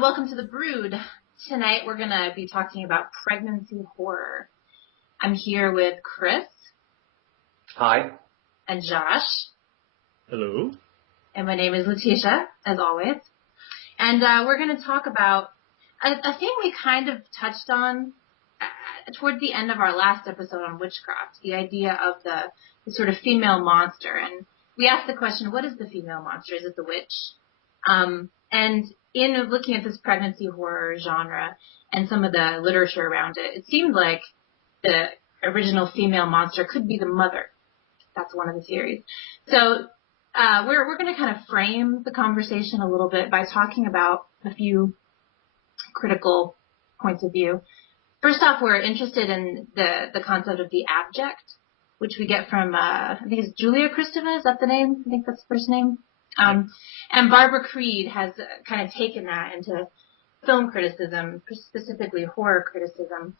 and welcome to The Brood. Tonight we're going to be talking about pregnancy horror. I'm here with Chris. Hi. And Josh. Hello. And my name is Letitia, as always. And we're going to talk about a thing we kind of touched on towards the end of our last episode on witchcraft, the idea of the sort of female monster. And we asked the question, what is the female monster? Is it the witch? And in looking at this pregnancy horror genre and some of the literature around it, it seemed like the original female monster could be the mother. That's one of the theories. So we're going to kind of frame the conversation a little bit by talking about a few critical points of view. First off, we're interested in the concept of the abject, which we get from, I think it's Julia Kristeva, is that the name? I think that's the first name. And Barbara Creed has kind of taken that into film criticism, specifically horror criticism.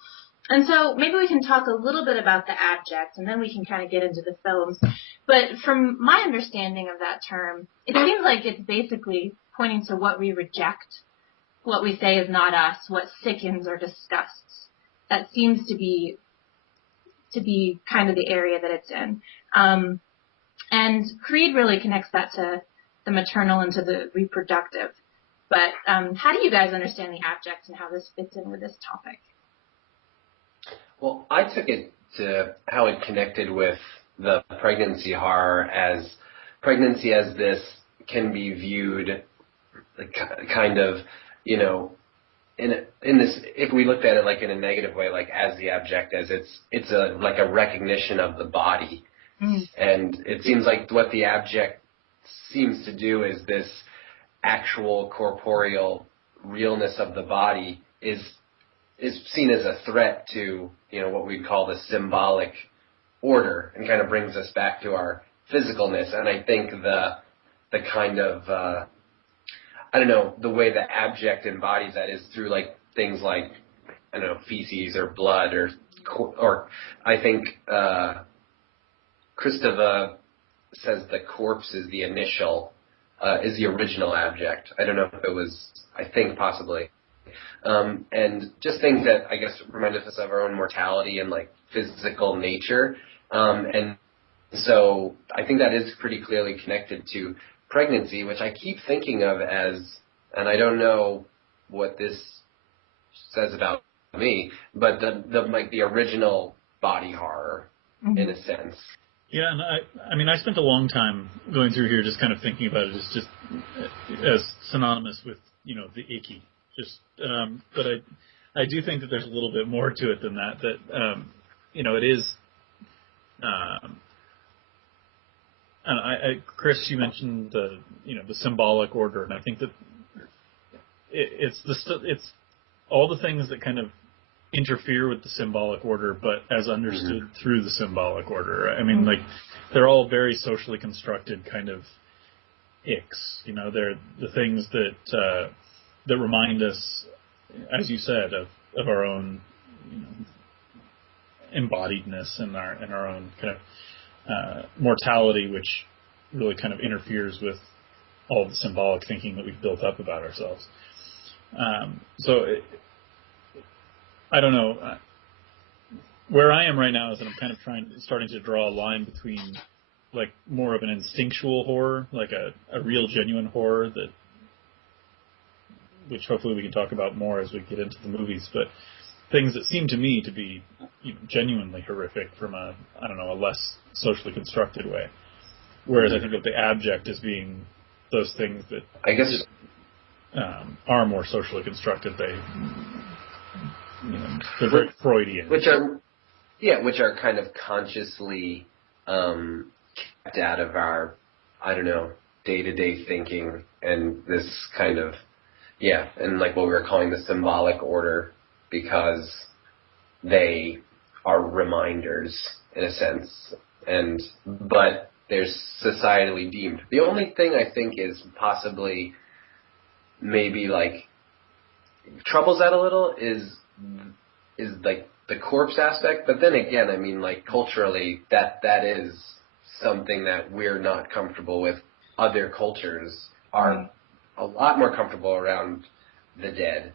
And so maybe we can talk a little bit about the abject, and then we can kind of get into the films. But from my understanding of that term, it seems like it's basically pointing to what we reject, what we say is not us, what sickens or disgusts. That seems to be kind of the area that it's in. And Creed really connects that to the maternal and to the reproductive. But how do you guys understand the abject and how this fits in with this topic? Well, I took it to how it connected with the pregnancy horror, as pregnancy as this can be viewed kind of, in this, if we looked at it like in a negative way, like as the abject, as it's like a recognition of the body. Mm. And it seems like what the abject seems to do is this actual corporeal realness of the body is seen as a threat to, what we'd call the symbolic order, and kind of brings us back to our physicalness. And I think the kind of, the way the abject embodies that is through like things like, feces or blood or I think Kristeva says the corpse is the is the original abject. I don't know if it was, I think possibly. And just things that I guess remind us of our own mortality and like physical nature. And so I think that is pretty clearly connected to pregnancy, which I keep thinking of as, and I don't know what this says about me, but the original body horror, mm-hmm. in a sense. Yeah, and I spent a long time going through here just kind of thinking about it as synonymous with, the icky. But I do think that there's a little bit more to it than that, it is, Chris, you mentioned the symbolic order, and I think that it's all the things that kind of interfere with the symbolic order, but as understood mm-hmm. through the symbolic order. I mean, like, they're all very socially constructed kind of icks. They're the things that remind us, as you said, of our own embodiedness and our own kind of mortality, which really kind of interferes with all of the symbolic thinking that we've built up about ourselves. I don't know. Where I am right now is that I'm kind of starting to draw a line between, like, more of an instinctual horror, like a real, genuine horror which hopefully we can talk about more as we get into the movies, but things that seem to me to be genuinely horrific from a less socially constructed way. Whereas I think of the abject as being those things that I guess are more socially constructed. They're very Freudian. Which are kind of consciously kept out of our, day-to-day thinking, and this kind of, and like what we were calling the symbolic order, because they are reminders in a sense, but they're societally deemed. The only thing I think is possibly maybe like troubles that a little is like the corpse aspect, but then again, I mean, like culturally, that is something that we're not comfortable with. Other cultures are a lot more comfortable around the dead.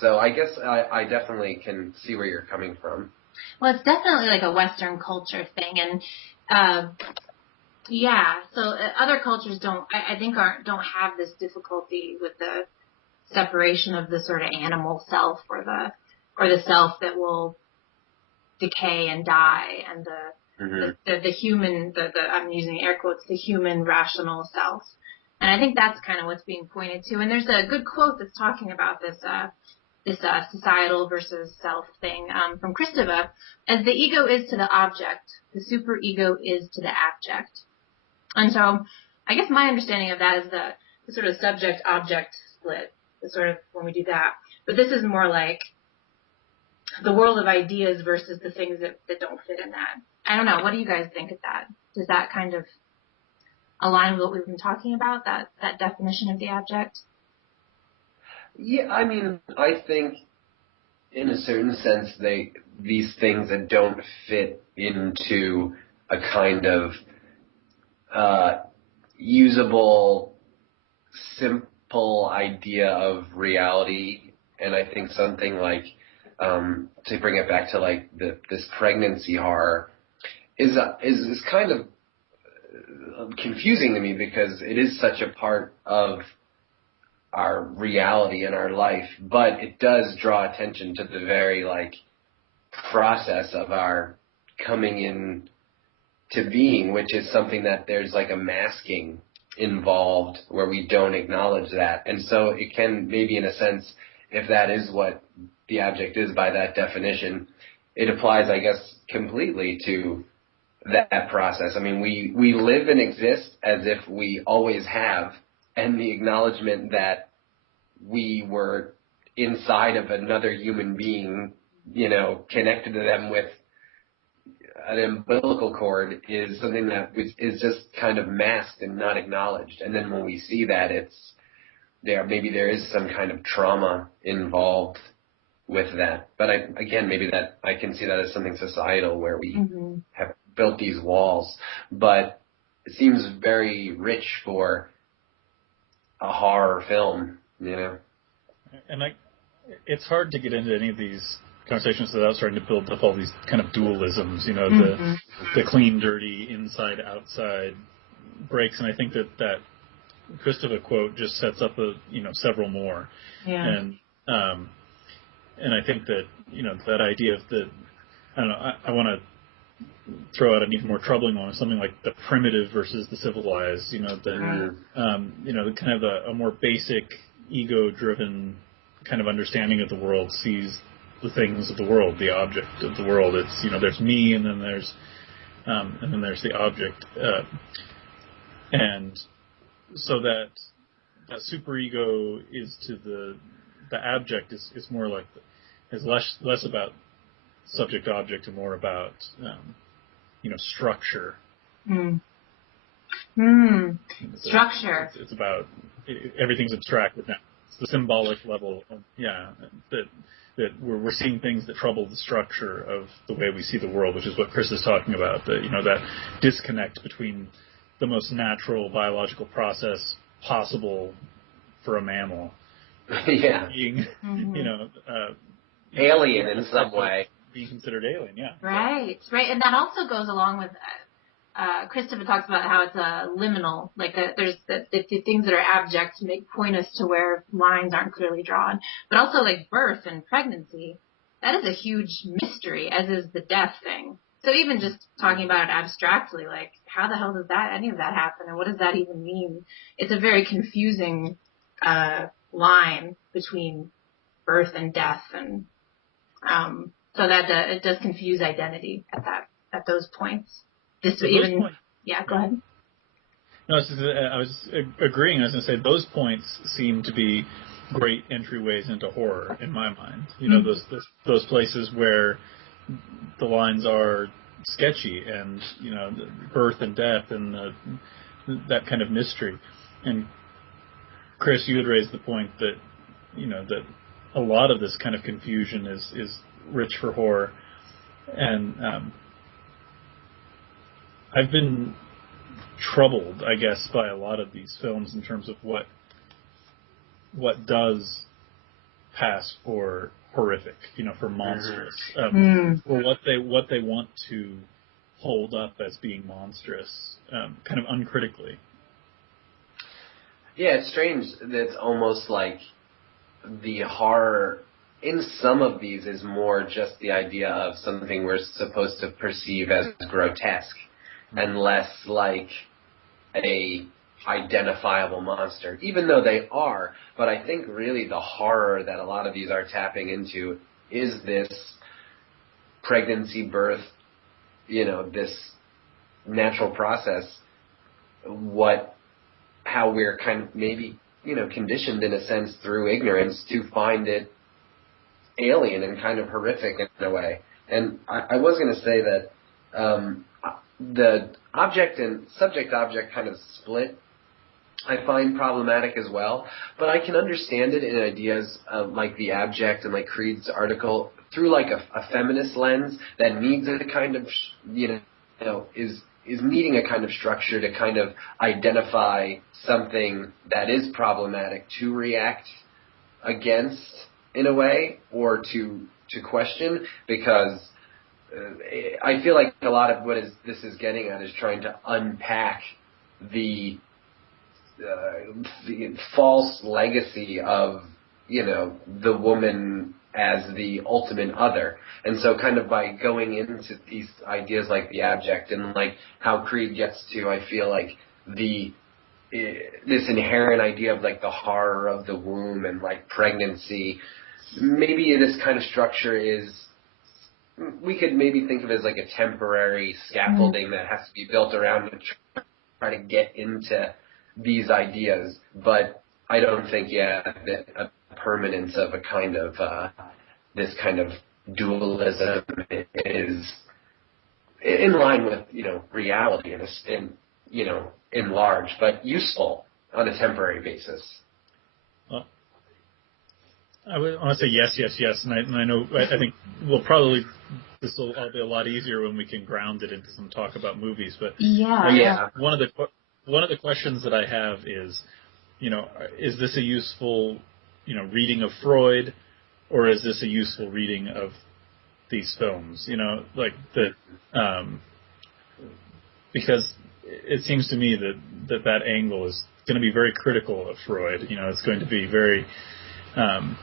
So I guess I definitely can see where you're coming from. Well, it's definitely like a Western culture thing, and yeah. So other cultures I think don't have this difficulty with the separation of the sort of animal self or the self that will decay and die, and the human, I'm using air quotes, the human rational self. And I think that's kind of what's being pointed to. And there's a good quote that's talking about this societal versus self thing from Kristeva. As the ego is to the object, the superego is to the abject. And so I guess my understanding of that is the sort of subject-object split, the sort of when we do that. But this is more like the world of ideas versus the things that don't fit in that. I don't know. What do you guys think of that? Does that kind of align with what we've been talking about, that definition of the abject? Yeah, I mean, I think in a certain sense these things that don't fit into a kind of usable, simple idea of reality, and I think something like to bring it back to like this pregnancy horror is kind of confusing to me, because it is such a part of our reality and our life, but it does draw attention to the very like process of our coming in to being, which is something that there's like a masking involved where we don't acknowledge that. And so it can maybe, in a sense, if that is what the abject is by that definition, it applies, I guess, completely to that process. I mean, we live and exist as if we always have, and the acknowledgement that we were inside of another human being, you know, connected to them with an umbilical cord is something that is just kind of masked and not acknowledged. And then when we see that, maybe there is some kind of trauma involved with that. But maybe that I can see that as something societal where we have built these walls. But it seems very rich for a horror film, you know. And it's hard to get into any of these conversations without starting to build up all these kind of dualisms, you know, the clean, dirty, inside, outside breaks. And I think that Kristeva quote just sets up several more. Yeah. And I think that, you know, that idea of I don't know, I want to throw out an even more troubling one, something like the primitive versus the civilized, you know, kind of a more basic ego-driven kind of understanding of the world sees the things of the world, the object of the world. It's, you know, there's me, and then there's the object, and so that superego is to the abject is more like is less about subject object and more about structure. Structure. It's about everything's abstracted now. It's the symbolic level. That we're seeing things that trouble the structure of the way we see the world, which is what Chris is talking about. That disconnect between the most natural biological process possible for a mammal, being alien in some way, being considered alien. Yeah. Right. And that also goes along with. Kristeva talks about how it's a liminal, there's the things that are abject point us to where lines aren't clearly drawn, but also like birth and pregnancy, that is a huge mystery, as is the death thing. So even just talking about it abstractly, like how the hell does any of that happen, and what does that even mean? It's a very confusing line between birth and death, and so that it does confuse identity at those points. Go ahead. No, I was agreeing. I was going to say those points seem to be great entryways into horror in my mind. You know, those places where the lines are sketchy, and you know, the birth and death, and that kind of mystery. And Chris, you had raised the point that that a lot of this kind of confusion is rich for horror, and I've been troubled, I guess, by a lot of these films in terms of what does pass for horrific, for monstrous, or what they want to hold up as being monstrous, kind of uncritically. Yeah, it's strange that it's almost like the horror in some of these is more just the idea of something we're supposed to perceive as grotesque and less like a identifiable monster, even though they are. But I think really the horror that a lot of these are tapping into is this pregnancy, birth, this natural process, how we're kind of maybe, conditioned in a sense through ignorance to find it alien and kind of horrific in a way. And I was going to say that the object and subject-object kind of split I find problematic as well, but I can understand it in ideas of like the abject and like Creed's article through like a feminist lens that needs a kind of, is needing a kind of structure to kind of identify something that is problematic to react against in a way or to question, because I feel like a lot of what this is getting at is trying to unpack the false legacy of, the woman as the ultimate other. And so kind of by going into these ideas like the abject and like how Creed gets to, I feel like this inherent idea of like the horror of the womb and like pregnancy, maybe this kind of structure is, we could maybe think of it as like a temporary scaffolding that has to be built around to try to get into these ideas, but I don't think, that a permanence of a kind of this kind of dualism is in line with reality in large, but useful on a temporary basis. Well, I want to say yes, and I know I think this will all be a lot easier when we can ground it into some talk about movies, but one of the questions that I have is, is this a useful, reading of Freud, or is this a useful reading of these films? Because it seems to me that angle is going to be very critical of Freud. It's going to be very kind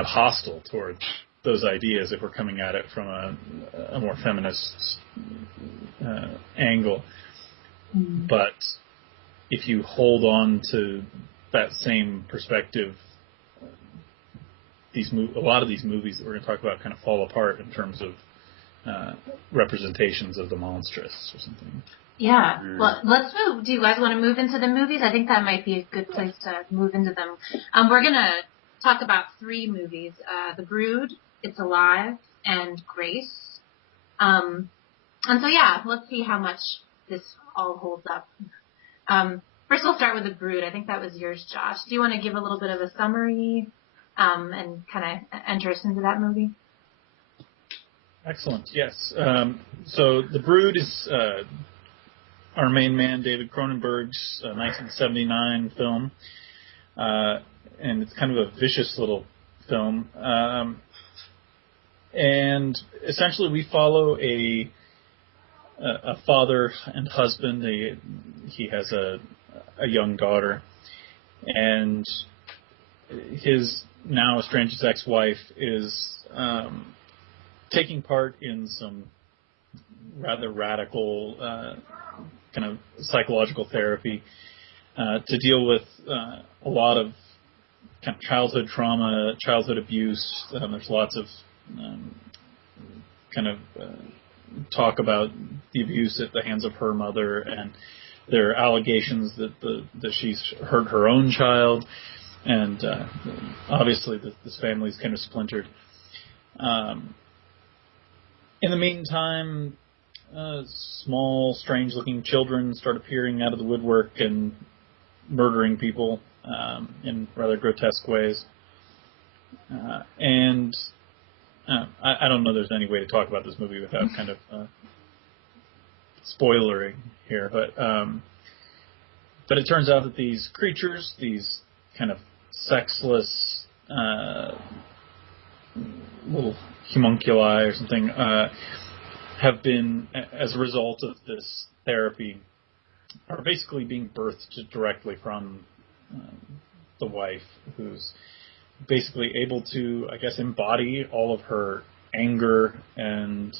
of hostile towards those ideas if we're coming at it from a more feminist angle. But if you hold on to that same perspective, a lot of these movies that we're going to talk about kind of fall apart in terms of representations of the monstrous or something. Yeah. Well, let's move. Do you guys want to move into the movies? I think that might be a good place to move into them. We're going to talk about 3 movies. The Brood, It's Alive, and Grace. And so, let's see how much this all holds up. First, we'll start with The Brood. I think that was yours, Josh. Do you want to give a little bit of a summary and kind of enter us into that movie? Excellent. Yes. So The Brood is our main man, David Cronenberg's 1979 film. And it's kind of a vicious little film. And essentially we follow a father and husband. He has a young daughter, and his now estranged ex-wife is taking part in some rather radical kind of psychological therapy to deal with a lot of kind of childhood trauma, childhood abuse. There's lots of kind of talk about the abuse at the hands of her mother, and there are allegations that she's hurt her own child, and obviously this family's kind of splintered. In the meantime, small, strange-looking children start appearing out of the woodwork and murdering people in rather grotesque ways. And I don't know there's any way to talk about this movie without kind of spoilering here, but it turns out that these creatures, these kind of sexless little homunculi or something have been, as a result of this therapy, are basically being birthed directly from the wife, who's basically able to, I guess, embody all of her anger and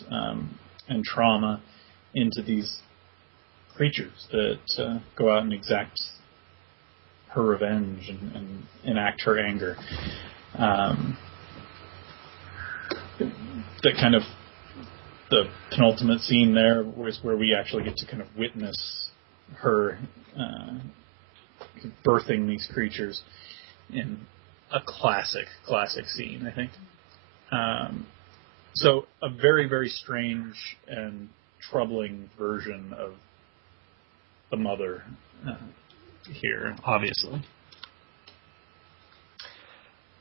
trauma into these creatures that go out and exact her revenge and enact her anger. That kind of the penultimate scene there was where we actually get to kind of witness her birthing these creatures in a classic scene, I think. So a very, very strange and troubling version of the mother here, obviously.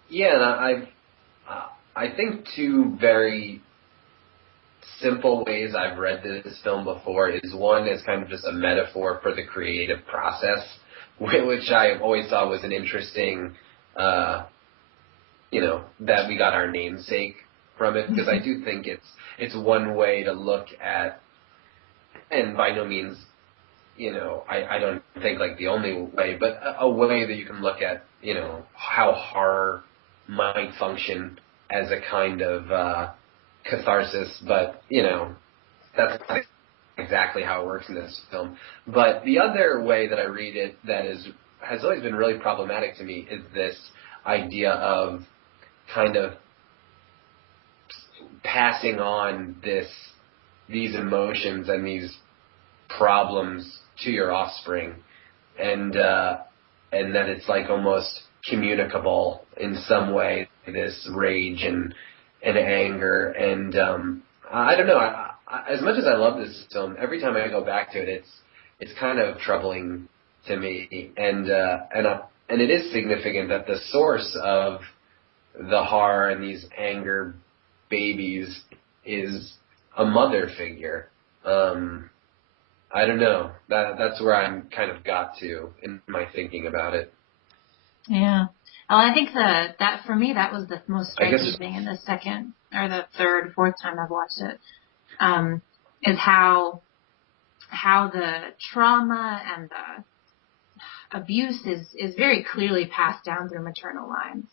Yeah, and I think two very simple ways I've read this film before is one is kind of just a metaphor for the creative process, which I always thought was an interesting, that we got our namesake from it, because I do think it's one way to look at, and by no means, I don't think like the only way, but a way that you can look at, how horror might function as a kind of catharsis, but, that's not exactly how it works in this film. But the other way that I read it that has always been really problematic to me is this idea of kind of passing on these emotions and these problems to your offspring, and that it's like almost communicable in some way, this rage and anger, and I don't know. As much as I love this film, every time I go back to it, it's kind of troubling to me, and it is significant that the source of the horror and these anger babies is a mother figure. I don't know. That's where I'm kind of got to in my thinking about it. Yeah. Well, I think that for me that was the most striking thing in the second or the third, fourth time I've watched it, is how the trauma and the abuse is very clearly passed down through maternal lines.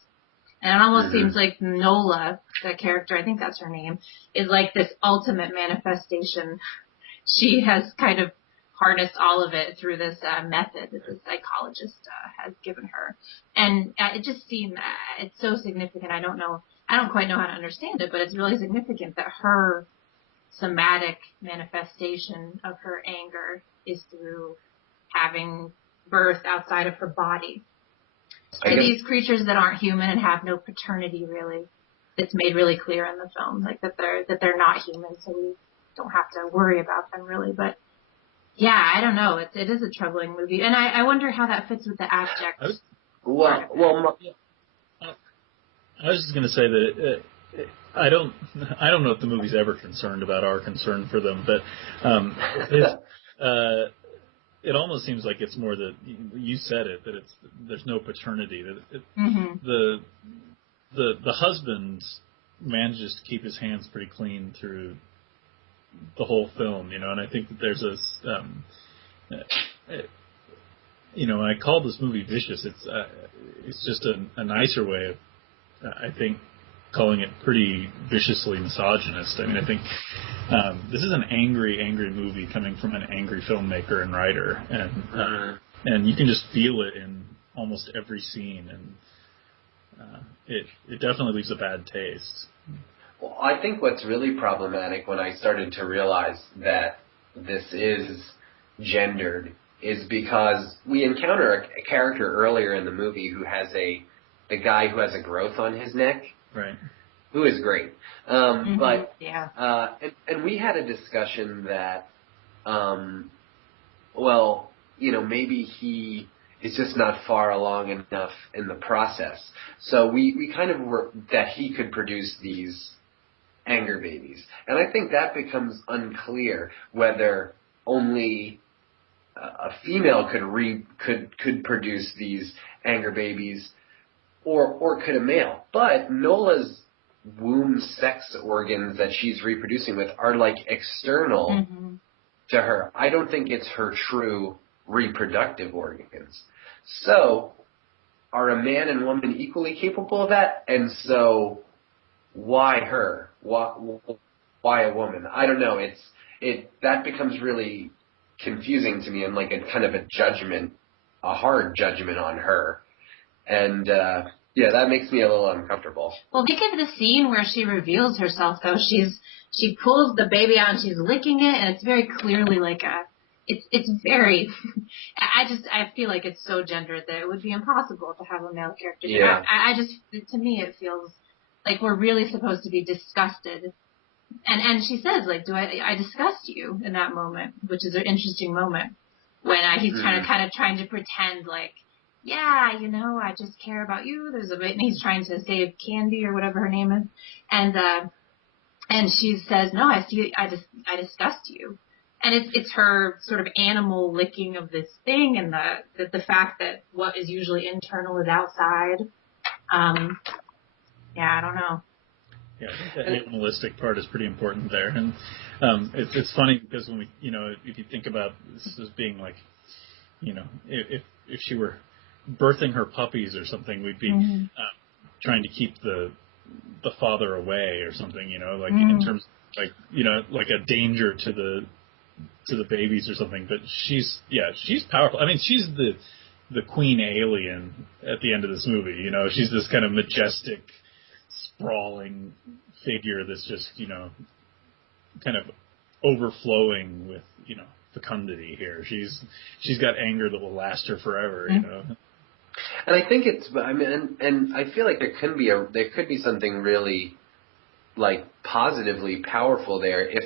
And it almost seems like Nola, the character, I think that's her name, is like this ultimate manifestation. She has kind of harnessed all of it through this method that the psychologist has given her. And it just seemed, it's so significant. I don't quite know how to understand it, but it's really significant that her somatic manifestation of her anger is through having birth outside of her body. These creatures that aren't human and have no paternity, really, it's made really clear in the film, like that they're not human, so we don't have to worry about them really. But yeah, I don't know. It is a troubling movie, and I wonder how that fits with the abject. I was just going to say that I don't know if the movie's ever concerned about our concern for them, but it almost seems like it's more that you said it, that there's no paternity, that the husband manages to keep his hands pretty clean through the whole film, and I think that there's when I call this movie vicious, it's just a nicer way of, I think, calling it pretty viciously misogynist. I mean, I think this is an angry movie coming from an angry filmmaker and writer, and you can just feel it in almost every scene, and it definitely leaves a bad taste. Well, I think what's really problematic when I started to realize that this is gendered is because we encounter a character earlier in the movie who has the guy who has a growth on his neck. Right. Who is great. But, yeah. And we had a discussion that, maybe he is just not far along enough in the process. So we kind of were, that he could produce these anger babies. And I think that becomes unclear whether only a female could produce these anger babies or could a male. But Nola's womb sex organs that she's reproducing with are like external Mm-hmm. to her. I don't think it's her true reproductive organs. So, are a man and woman equally capable of that? And so, why her? Why a woman? I don't know. That becomes really confusing to me, and like a kind of a judgment, a hard judgment on her. And yeah, that makes me a little uncomfortable. Well, think of the scene where she reveals herself, though. She pulls the baby out and she's licking it, and it's very clearly like it's very, I feel like it's so gendered that it would be impossible to have a male character. Yeah. I just, to me, it feels like we're really supposed to be disgusted. And she says, like, I disgust you in that moment, which is an interesting moment when he's trying to pretend like, yeah, I just care about you. There's a bit, and he's trying to save Candy or whatever her name is. And she says, no, I disgust you. And it's her sort of animal licking of this thing, and the fact that what is usually internal is outside. Yeah, I don't know. Yeah, I think the animalistic part is pretty important there, and it's funny because when we, if you think about this as being like, if she were birthing her puppies or something, we'd be trying to keep the father away or something, like in terms of like a danger to the babies or something. But she's powerful. I mean, she's the queen alien at the end of this movie. She's this kind of majestic, sprawling figure that's just kind of overflowing with fecundity here. She's got anger that will last her forever. And I think and I feel like there could be something really like positively powerful there if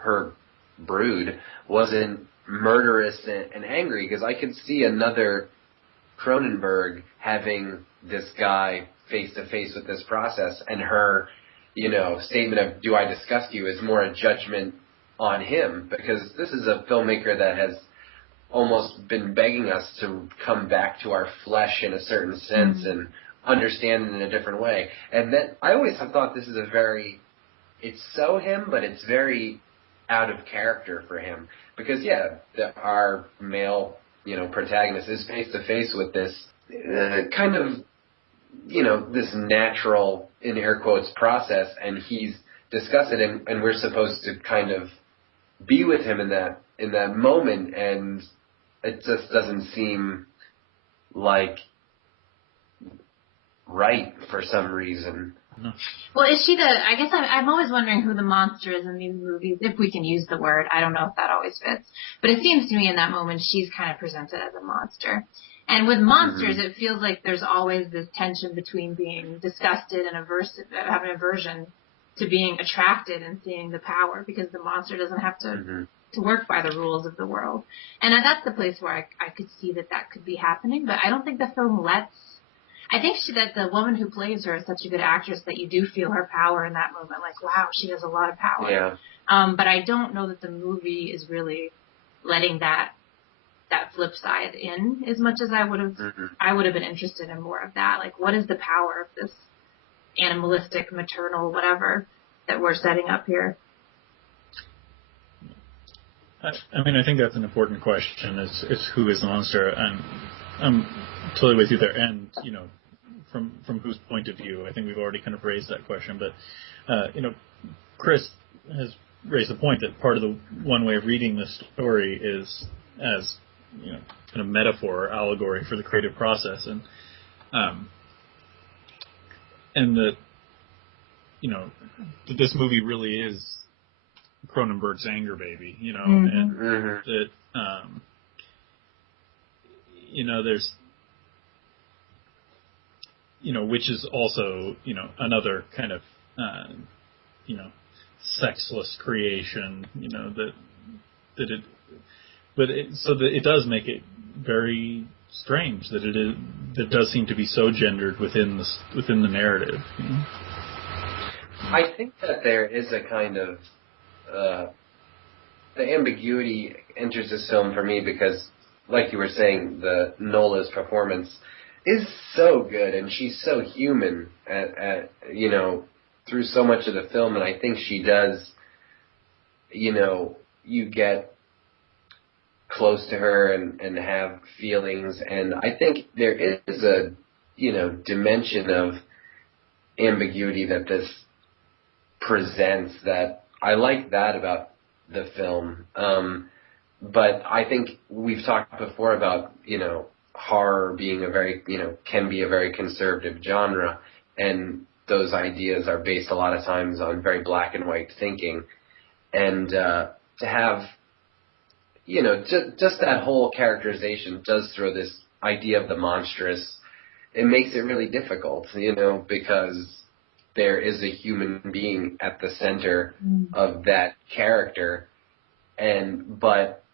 her brood wasn't murderous and angry, because I could see another Cronenberg having this guy face to face with this process, and her statement of "do I disgust you" is more a judgment on him, because this is a filmmaker that has almost been begging us to come back to our flesh in a certain sense and understand it in a different way. And then I always have thought this is it's so him, but it's very out of character for him. Because, our male, protagonist is face to face with this kind of, this natural, in air quotes, process, and he's discussed it, and we're supposed to kind of be with him in that moment, and it just doesn't seem like right for some reason. Well, is she I guess I'm always wondering who the monster is in these movies, if we can use the word. I don't know if that always fits. But it seems to me in that moment she's kind of presented as a monster. And with monsters, it feels like there's always this tension between being disgusted and having aversion to being attracted and seeing the power, because the monster doesn't have to work by the rules of the world. And that's the place where I could see that could be happening, but I don't think the film I think that the woman who plays her is such a good actress that you do feel her power in that moment, like, wow, she has a lot of power. Yeah. But I don't know that the movie is really letting that flip side in as much as I would have been interested in more of that. Like, what is the power of this animalistic, maternal, whatever that we're setting up here? I mean, I think that's an important question, is who is the monster, and I'm totally with you there. And, from whose point of view, I think we've already kind of raised that question, but, Chris has raised the point that part of the one way of reading this story is as, kind of metaphor or allegory for the creative process, and that, that this movie really is Cronenberg's anger baby, and that, there's, which is also, another kind of, sexless creation, so that it does make it very strange that that does seem to be so gendered within the narrative. I think that there is a kind of the ambiguity enters this film for me because, like you were saying, Nola's performance is so good, and she's so human at through so much of the film, and I think she does, you get close to her and have feelings, and I think there is a, dimension of ambiguity that this presents that I like that about the film. But I think we've talked before about, horror being can be a very conservative genre, and those ideas are based a lot of times on very black and white thinking. And to have, just that whole characterization does throw this idea of the monstrous. It makes it really difficult, because there is a human being at the center of that character, but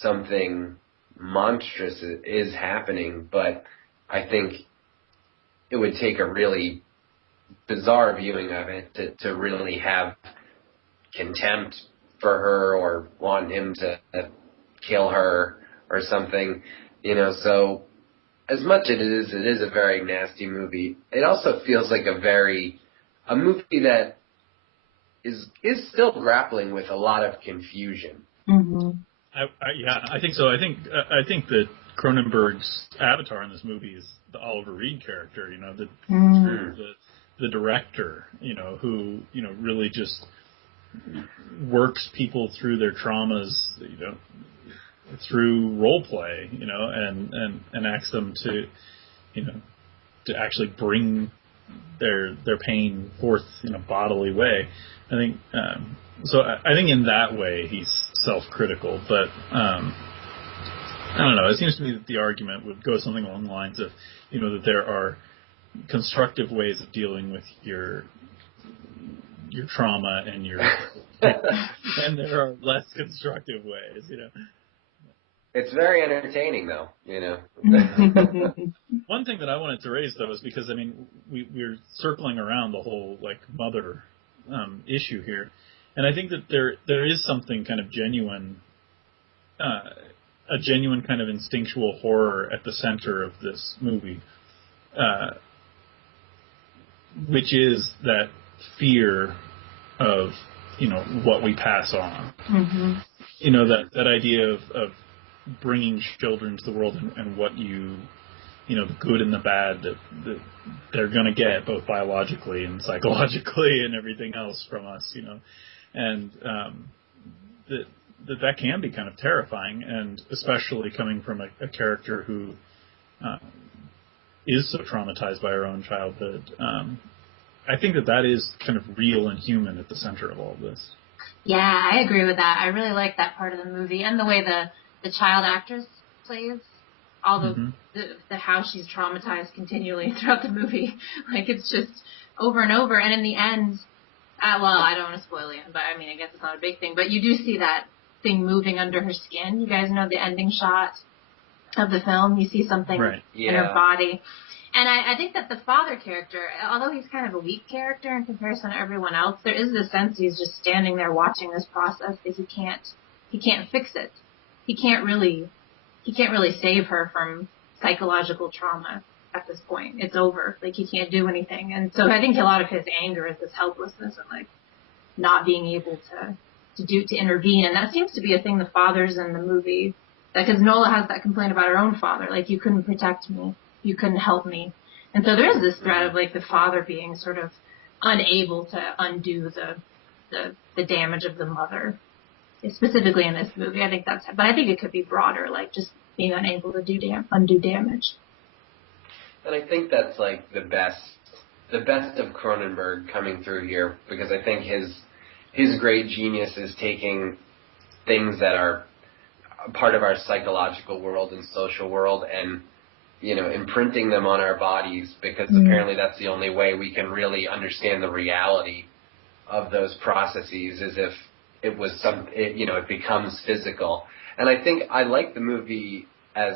something monstrous is happening. But I think it would take a really bizarre viewing of it to really have contempt for her or want him to kill her or something, so as much as it is a very nasty movie, it also feels like a movie that is still grappling with a lot of confusion. Mm-hmm. I think so. I think that Cronenberg's avatar in this movie is the Oliver Reed character, the director, who, really just works people through their traumas, through role play, and asks them to, to actually bring their pain forth in a bodily way. I think so. I think in that way he's self-critical, but I don't know. It seems to me that the argument would go something along the lines of, that there are constructive ways of dealing with your trauma and your and there are less constructive ways. It's very entertaining, though. One thing that I wanted to raise, though, is because we're circling around the whole mother issue here, and I think that there is something kind of genuine, a genuine kind of instinctual horror at the center of this movie, which is that fear of what we pass on. Mm-hmm. That idea of bringing children to the world and what the good and the bad that they're going to get, both biologically and psychologically and everything else from us, and that can be kind of terrifying, and especially coming from a character who is so traumatized by her own childhood. I think that is kind of real and human at the center of all of this. Yeah, I agree with that. I really like that part of the movie, and the way the child actress plays all the how she's traumatized continually throughout the movie. It's just over and over. And in the end, I don't want to spoil it, but I guess it's not a big thing. But you do see that thing moving under her skin. You guys know the ending shot of the film. You see something in her body. And I think that the father character, although he's kind of a weak character in comparison to everyone else, there is this sense he's just standing there watching this process that he can't fix it. He can't really save her from psychological trauma at this point. It's over. He can't do anything. And so I think a lot of his anger is this helplessness and not being able to intervene. And that seems to be a thing the fathers in the movie, because Nola has that complaint about her own father. You couldn't protect me. You couldn't help me. And so there is this thread of the father being sort of unable to undo the damage of the mother. Specifically in this movie, I think but I think it could be broader, just being unable to undo damage. And I think that's the best of Cronenberg coming through here, because I think his great genius is taking things that are a part of our psychological world and social world and imprinting them on our bodies, because apparently that's the only way we can really understand the reality of those processes, is if it was it becomes physical. And I think I like the movie as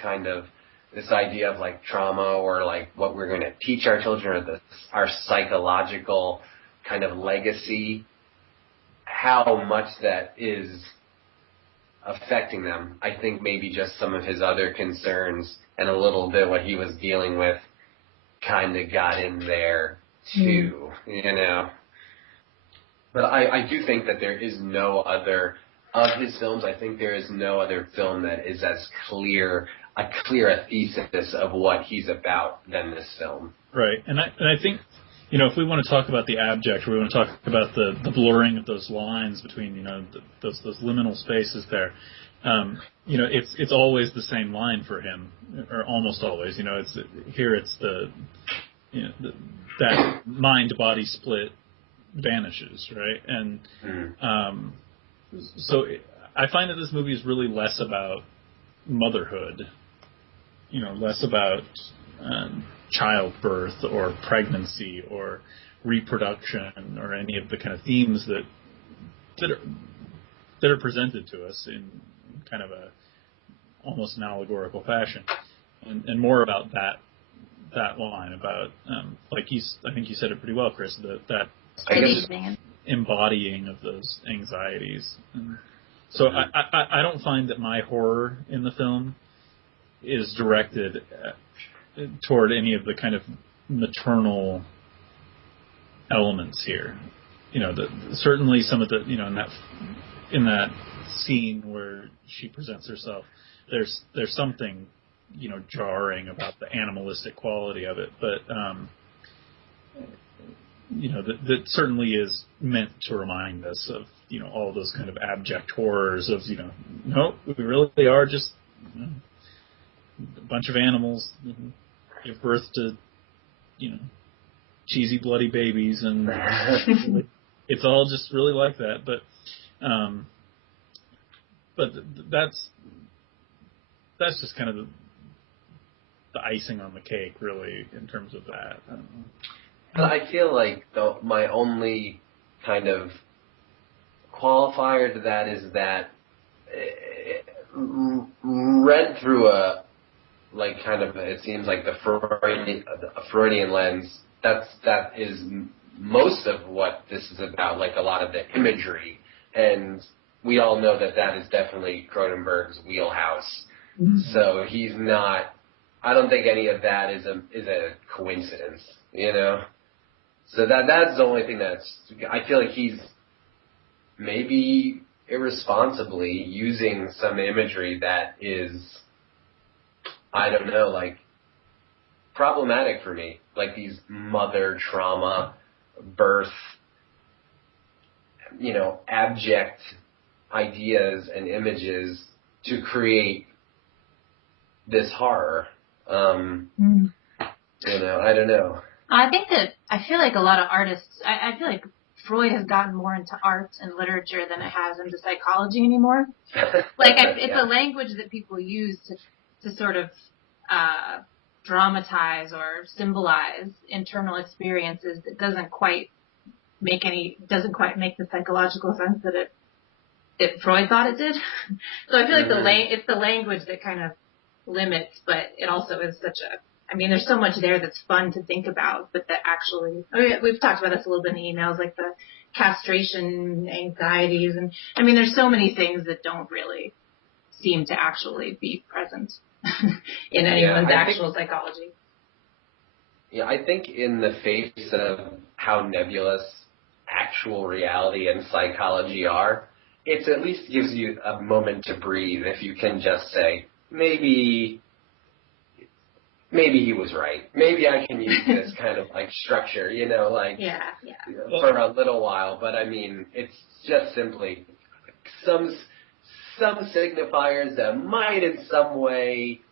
kind of this idea of trauma, or what we're going to teach our children, or our psychological kind of legacy, how much that is affecting them. I think maybe just some of his other concerns and a little bit what he was dealing with kind of got in there too, you know. But I do think that there is no other, of his films, I think there is no other film that is as clear a thesis of what he's about than this film. Right, and I think, you know, if we want to talk about the abject, or we want to talk about the blurring of those lines between, you know, those liminal spaces there, you know, it's always the same line for him, or almost always. You know, it's the, you know, that mind-body split vanishes, right? And so I find that this movie is really less about motherhood, you know, less about childbirth or pregnancy or reproduction or any of the kind of themes that are presented to us in kind of a almost an allegorical fashion, and more about that line about like I think you said it pretty well, Chris, that embodying of those anxieties. And so I don't find that my horror in the film is directed toward any of the kind of maternal elements here. You know, certainly some of the, you know, in that scene where she presents herself, there's something, you know, jarring about the animalistic quality of it, but you know, that certainly is meant to remind us of, you know, all those kind of abject horrors of, you know, no, we really are just, you know, a bunch of animals give birth to, you know, cheesy, bloody babies, and it's all just really like that. But that's just kind of the icing on the cake, really, in terms of that. I don't know. But I feel like my only kind of qualifier to that is that read through a, like, kind of, it seems like the Freudian lens, that is most of what this is about, like a lot of the imagery, and we all know that is definitely Cronenberg's wheelhouse. Mm-hmm. So he's not, I don't think any of that is a coincidence, you know? So that's the only thing I feel like he's maybe irresponsibly using some imagery that is, I don't know, like, problematic for me. Like these mother trauma, birth, you know, abject ideas and images to create this horror. You know, I don't know. I feel like a lot of artists, I feel like Freud has gotten more into art and literature than it has into psychology anymore. Like, it's a language that people use to sort of dramatize or symbolize internal experiences that doesn't quite make the psychological sense that Freud thought it did. So I feel like it's the language that kind of limits, but it also is there's so much there that's fun to think about, but that actually, we've talked about this a little bit in the emails, like the castration anxieties, and there's so many things that don't really seem to actually be present in anyone's actual psychology. Yeah, I think in the face of how nebulous actual reality and psychology are, it at least gives you a moment to breathe if you can just say, maybe he was right. Maybe I can use this kind of like structure, you know, like for a little while. But I mean, it's just simply some signifiers that might in some way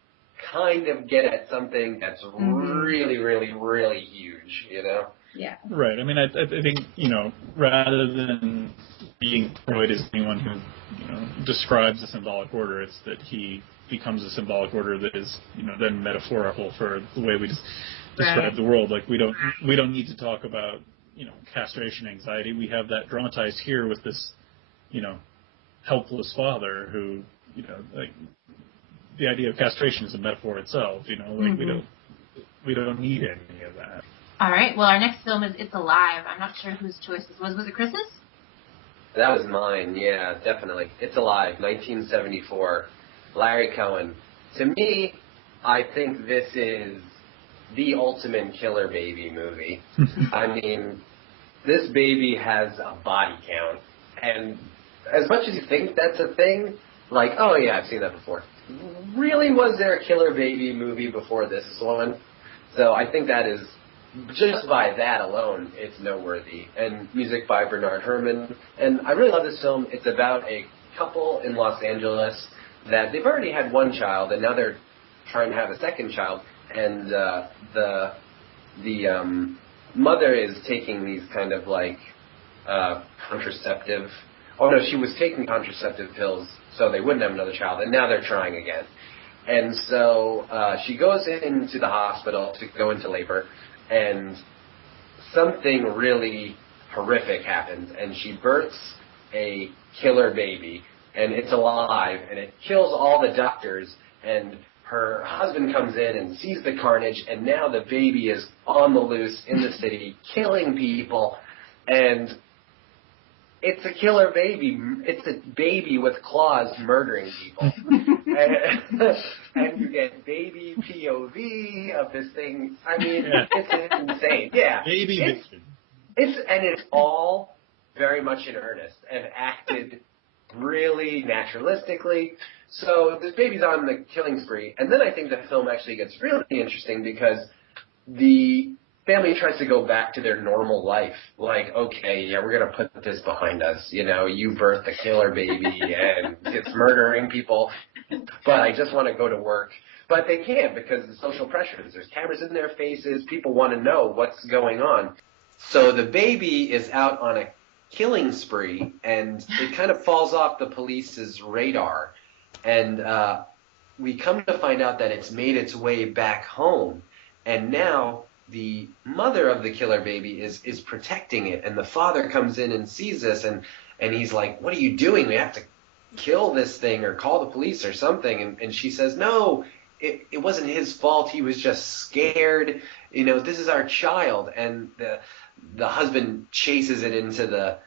kind of get at something that's really, really, really huge, you know? Yeah. Right. I mean, I think, you know, rather than being Freud as anyone who, you know, describes a symbolic order, it's that he becomes a symbolic order that is, you know, then metaphorical for the way we describe the world. Like, we don't need to talk about, you know, castration anxiety. We have that dramatized here with this, you know, helpless father who, you know, like, the idea of castration is a metaphor itself, you know, like we don't need any of that. All right. Well, our next film is It's Alive. I'm not sure whose choice this was. Was it Chris's? That was mine. Yeah, definitely. It's Alive, 1974. Larry Cohen. To me, I think this is the ultimate killer baby movie. I mean, this baby has a body count, and as much as you think that's a thing, like, oh yeah, I've seen that before. Really, was there a killer baby movie before this one? So I think that is, just by that alone, it's noteworthy. And music by Bernard Herrmann. And I really love this film. It's about a couple in Los Angeles that they've already had one child, and now they're trying to have a second child. And the mother is taking these kind of like contraceptive. Oh no, she was taking contraceptive pills so they wouldn't have another child, and now they're trying again. And so she goes into the hospital to go into labor, and something really horrific happens, and she births a killer baby, and it's alive, and it kills all the doctors, and her husband comes in and sees the carnage, and now the baby is on the loose in the city, killing people, and it's a killer baby. It's a baby with claws murdering people. and you get baby POV of this thing. I mean, it's insane. Yeah. Baby vision. It's all very much in earnest and acted really naturalistically. So this baby's on the killing spree. And then I think the film actually gets really interesting because the family tries to go back to their normal life. Like, okay, yeah, we're going to put this behind us. You know, you birthed a killer baby and it's murdering people, but I just want to go to work. But they can't because of the social pressures. There's cameras in their faces. People want to know what's going on. So the baby is out on a killing spree, and it kind of falls off the police's radar. And we come to find out that it's made its way back home. And now the mother of the killer baby is protecting it, and the father comes in and sees this, and he's like, what are you doing? We have to kill this thing or call the police or something. And she says, no, it wasn't his fault. He was just scared. You know, this is our child. And the husband chases it into the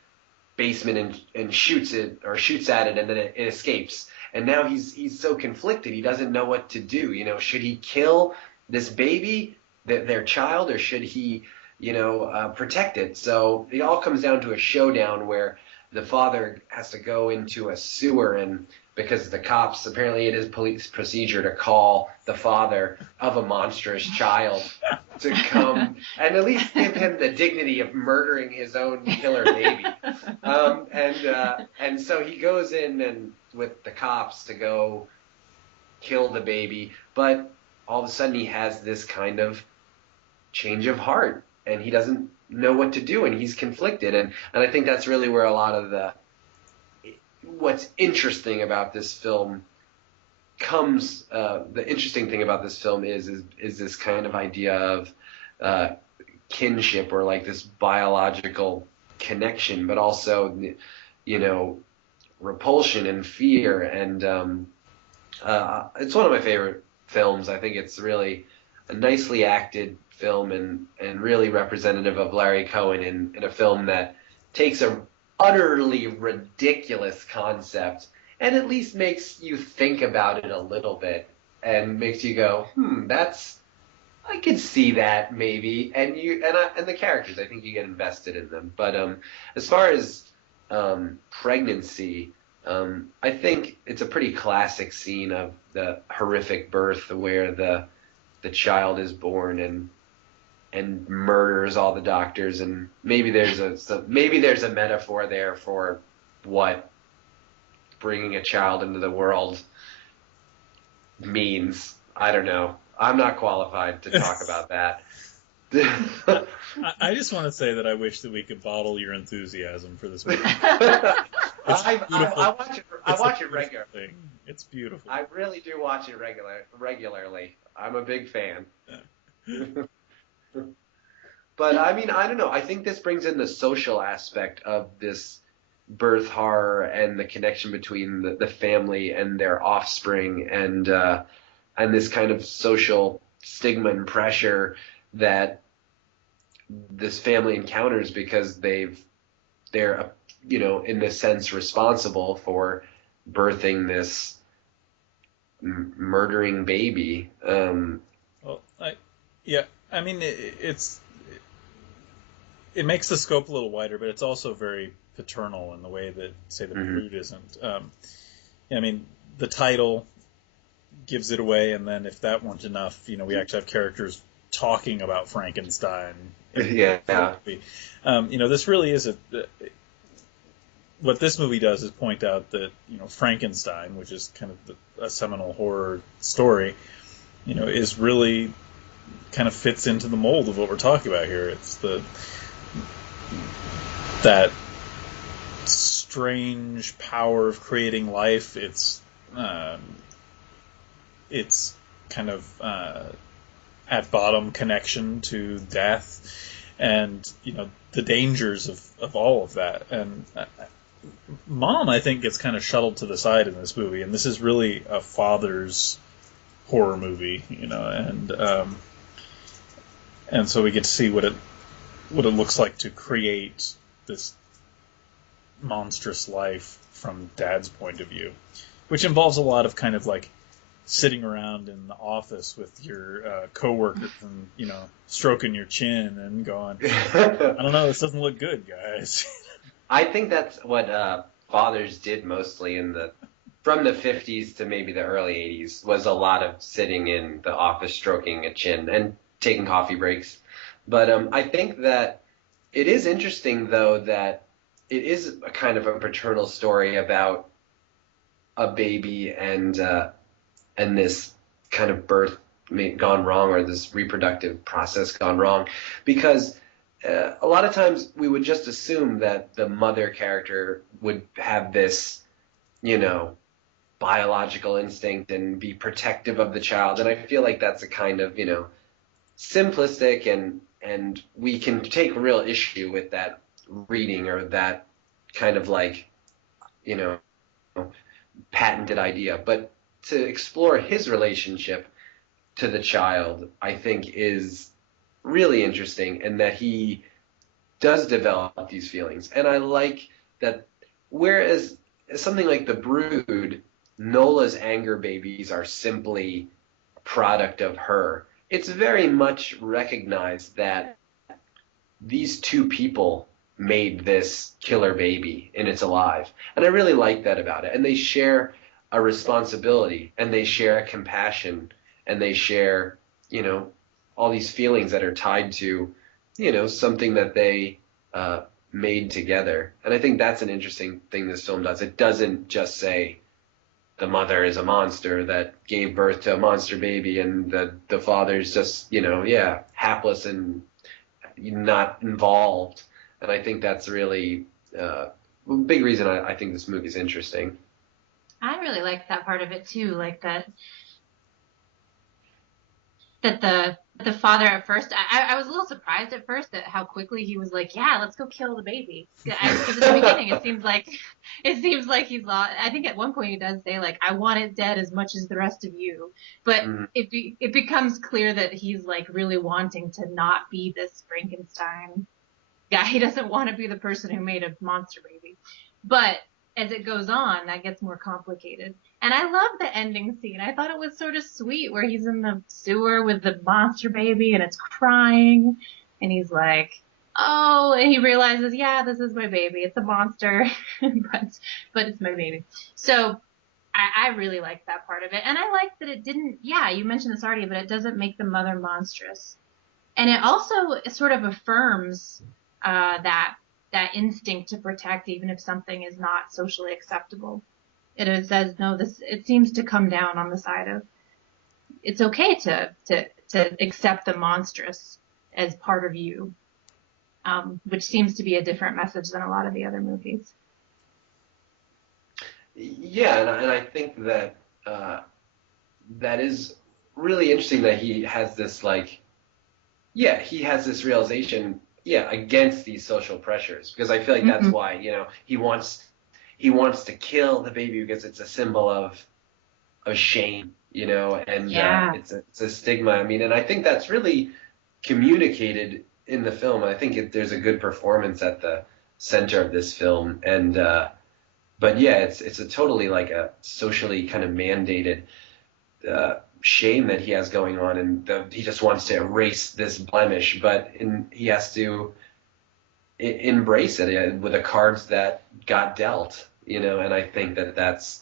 basement and shoots at it, and then it escapes. And now he's so conflicted. He doesn't know what to do. You know, should he kill this baby, their child, or should he, protect it? So it all comes down to a showdown where the father has to go into a sewer, and because the cops, apparently it is police procedure to call the father of a monstrous child to come and at least give him the dignity of murdering his own killer baby. And so he goes in and with the cops to go kill the baby, but all of a sudden he has this kind of change of heart, and he doesn't know what to do, and he's conflicted, and I think that's really where a lot of what's interesting about this film comes. The interesting thing about this film is this kind of idea of kinship, or like this biological connection, but also repulsion and fear, and it's one of my favorite films. I think it's really a nicely acted film and really representative of Larry Cohen in a film that takes a utterly ridiculous concept and at least makes you think about it a little bit and makes you go, I could see that maybe. And the characters, I think you get invested in them. But as far as pregnancy, I think it's a pretty classic scene of the horrific birth where the child is born and murders all the doctors, and maybe there's a metaphor there for what bringing a child into the world means. I don't know. I'm not qualified to talk about that. I just want to say that I wish that we could bottle your enthusiasm for this movie. I watch it regularly. It's beautiful. I really do watch it regularly. I'm a big fan. Yeah. But I mean, I don't know. I think this brings in the social aspect of this birth horror and the connection between the family and their offspring, and this kind of social stigma and pressure that this family encounters because they're in this sense responsible for birthing this murdering baby. I mean, it makes the scope a little wider, but it's also very paternal in the way that, say, the Brood isn't. I mean, the title gives it away, and then if that weren't enough, we actually have characters talking about Frankenstein. Yeah. This really is what this movie does is point out that Frankenstein, which is kind of a seminal horror story, is really kind of fits into the mold of what we're talking about here. It's that strange power of creating life. It's kind of at bottom connection to death, and the dangers of all of that. And Mom, I think, gets kind of shuttled to the side in this movie, and this is really a father's horror movie, and so we get to see what it looks like to create this monstrous life from Dad's point of view, which involves a lot of kind of like sitting around in the office with your coworkers and stroking your chin and going, I don't know, this doesn't look good, guys. I think that's what fathers did mostly from the 50s to maybe the early 80s, was a lot of sitting in the office stroking a chin and taking coffee breaks. But I think that it is interesting, though, that it is a kind of a paternal story about a baby and this kind of birth gone wrong, or this reproductive process gone wrong, because a lot of times we would just assume that the mother character would have this, biological instinct and be protective of the child. And I feel like that's a kind of, simplistic, and we can take real issue with that reading, or that kind of like, patented idea. But to explore his relationship to the child, I think, is really interesting, and that he does develop these feelings. And I like that, whereas something like The Brood, Nola's anger babies are simply a product of her. It's very much recognized that these two people made this killer baby, and it's alive. And I really like that about it. And they share a responsibility, and they share a compassion, and they share, all these feelings that are tied to, something that they made together. And I think that's an interesting thing this film does. It doesn't just say the mother is a monster that gave birth to a monster baby, and the father's just, hapless and not involved. And I think that's really a big reason I think this movie's interesting. I really like that part of it too, like that the father at first, I was a little surprised at first at how quickly he was like, yeah, let's go kill the baby. Because at the beginning it seems like he's lost. I think at one point he does say, like, I want it dead as much as the rest of you. But it becomes clear that he's like really wanting to not be this Frankenstein guy. He doesn't want to be the person who made a monster baby. But as it goes on, that gets more complicated. And I love the ending scene. I thought it was sort of sweet, where he's in the sewer with the monster baby and it's crying, and he's like, oh, and he realizes, yeah, this is my baby. It's a monster, but it's my baby. So I really liked that part of it. And I liked that it didn't, you mentioned this already, but it doesn't make the mother monstrous. And it also sort of affirms that instinct to protect, even if something is not socially acceptable. It says, no, it seems to come down on the side of, it's okay to accept the monstrous as part of you, which seems to be a different message than a lot of the other movies. Yeah, and I think that that is really interesting, that he has this he has this realization, against these social pressures, because I feel like that's why, he wants to kill the baby, because it's a symbol of shame, and it's a stigma. I mean, and I think that's really communicated in the film. I think there's a good performance at the center of this film, and but it's a totally like a socially kind of mandated shame that he has going on, and he just wants to erase this blemish, but he has to embrace it with the cards that got dealt, and I think that that's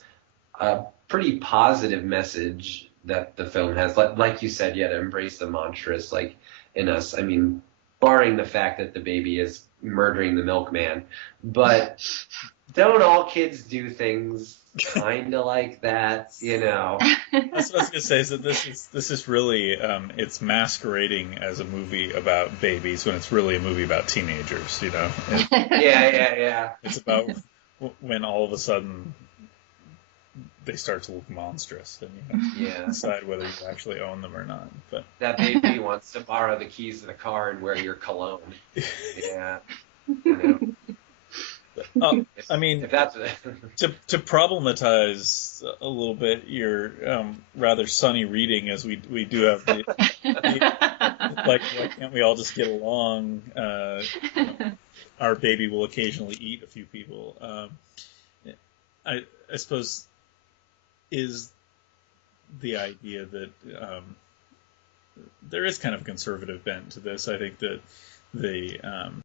a pretty positive message that the film has. Like you said, to embrace the monstrous, like, in us. I mean, barring the fact that the baby is murdering the milkman, but don't all kids do things kind of like that, That's what I was gonna say. So this is really it's masquerading as a movie about babies when it's really a movie about teenagers. Yeah. It's about when all of a sudden they start to look monstrous, and you have to decide whether you actually own them or not. But that baby wants to borrow the keys to the car and wear your cologne. Yeah. I mean, if that's to problematize a little bit your rather sunny reading, as we do have the like, why can't we all just get along? Our baby will occasionally eat a few people. I suppose is the idea that there is kind of a conservative bent to this. I think that the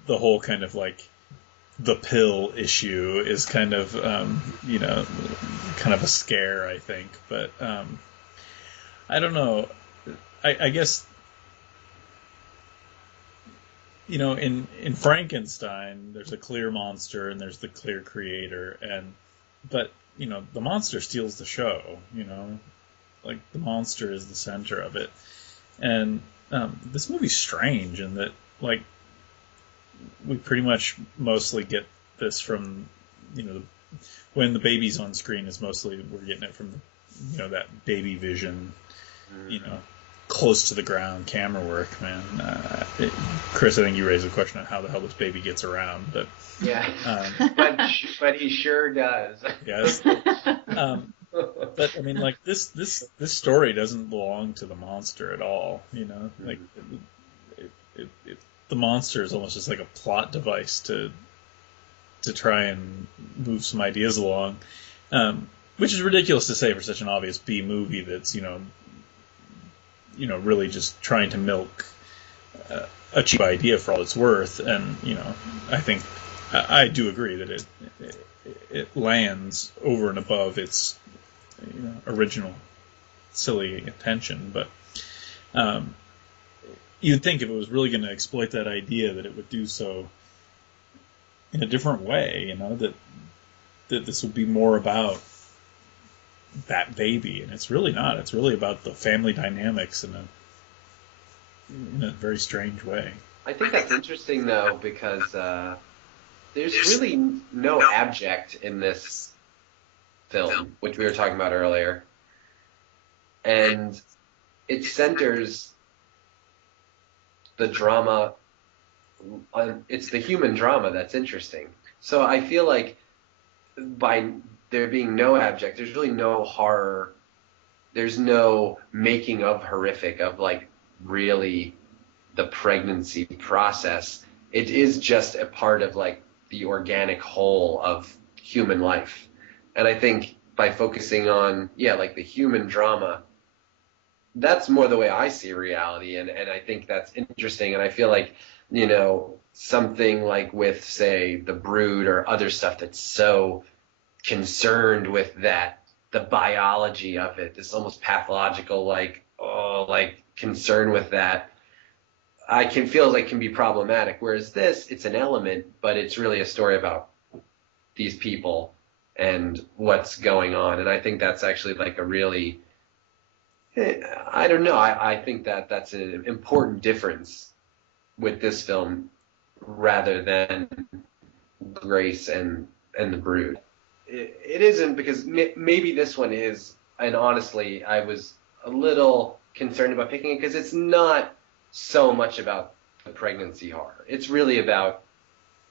whole kind of like the pill issue is kind of kind of a scare, I think, but I don't know. I guess in Frankenstein there's a clear monster and there's the clear creator, but the monster steals the show. Like the monster is the center of it, and this movie's strange in that, like, we pretty much mostly get this from, when the baby's on screen is mostly we're getting it from, that baby vision, close to the ground camera work, man. Chris, I think you raised a question on how the hell this baby gets around, but but he sure does. Yes. But I mean, like this story doesn't belong to the monster at all. Like the monster is almost just like a plot device to try and move some ideas along, which is ridiculous to say for such an obvious B movie that's really just trying to milk a cheap idea for all it's worth. And I think I do agree that it lands over and above its original silly intention, but you'd think if it was really going to exploit that idea that it would do so in a different way, that this would be more about that baby, and it's really not. It's really about the family dynamics in a very strange way. I think that's interesting, though, because there's really no abject in this film, which we were talking about earlier, and it centers the drama. It's the human drama that's interesting. So I feel like by there being no abject, there's really no horror. There's no making of horrific of like really the pregnancy process. It is just a part of like the organic whole of human life. And I think by focusing on, like the human drama, that's more the way I see reality. And I think that's interesting. And I feel like, something like with, say, The Brood or other stuff that's so concerned with that, the biology of it, this almost pathological, like concern with that, I can feel like can be problematic. Whereas this, it's an element, but it's really a story about these people and what's going on. And I think that's actually like a really, I don't know, I think that that's an important difference with this film rather than Grace and The Brood. It isn't, because maybe this one is, and honestly, I was a little concerned about picking it because it's not so much about the pregnancy horror. It's really about,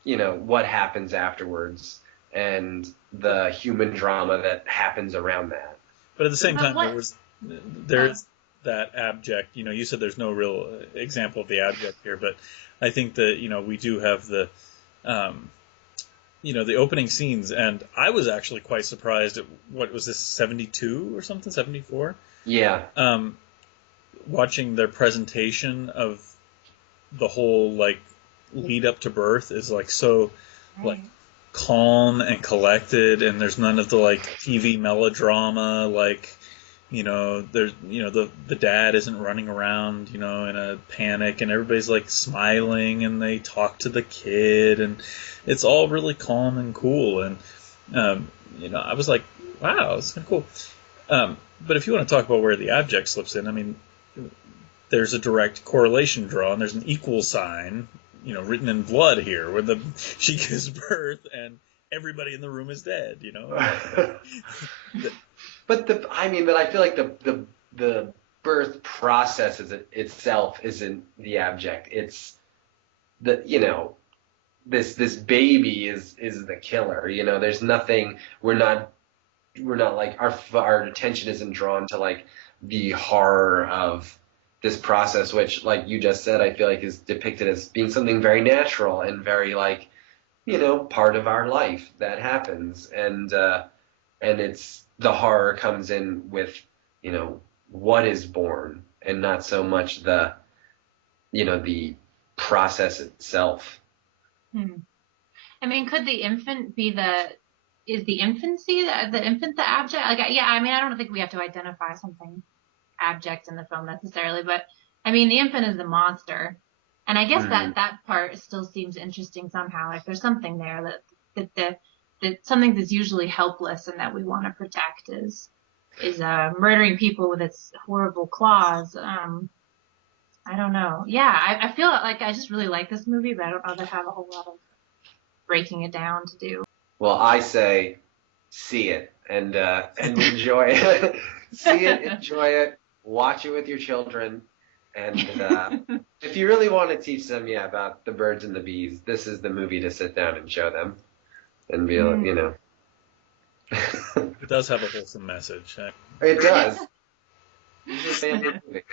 what happens afterwards and the human drama that happens around that. But at the same time, there's that abject, you said there's no real example of the abject here, but I think that, we do have the, the opening scenes, and I was actually quite surprised at what was this 72 or something, 74. Yeah. Watching their presentation of the whole like lead up to birth is like so like calm and collected, and there's none of the like TV melodrama, like there's the dad isn't running around in a panic, and everybody's like smiling and they talk to the kid, and it's all really calm and cool, and I was like, wow, it's kind of cool. But if you want to talk about where the abject slips in, I mean, there's a direct correlation drawn. There's an equal sign, written in blood here, where she gives birth and everybody in the room is dead. But I feel like the birth process itself isn't the abject. It's this baby is the killer. There's nothing. We're not like our attention isn't drawn to like the horror of this process, which, like you just said, I feel like is depicted as being something very natural and very like, part of our life that happens. And it's the horror comes in with, what is born, and not so much the process itself. I mean, could the infant be is the infancy, the infant the abject? Like, yeah, I mean, I don't think we have to identify something abject in the film necessarily, but I mean, the infant is the monster, and I guess that part still seems interesting somehow. Like, there's something there that something that's usually helpless and that we want to protect is murdering people with its horrible claws. I don't know. Yeah, I feel like I just really like this movie, but I don't know that I have a whole lot of breaking it down to do. Well, I say see it and enjoy it. See it, enjoy it, watch it with your children, and if you really want to teach them, about the birds and the bees, this is the movie to sit down and show them, and be like, It does have a wholesome message. It does. It's a family movie.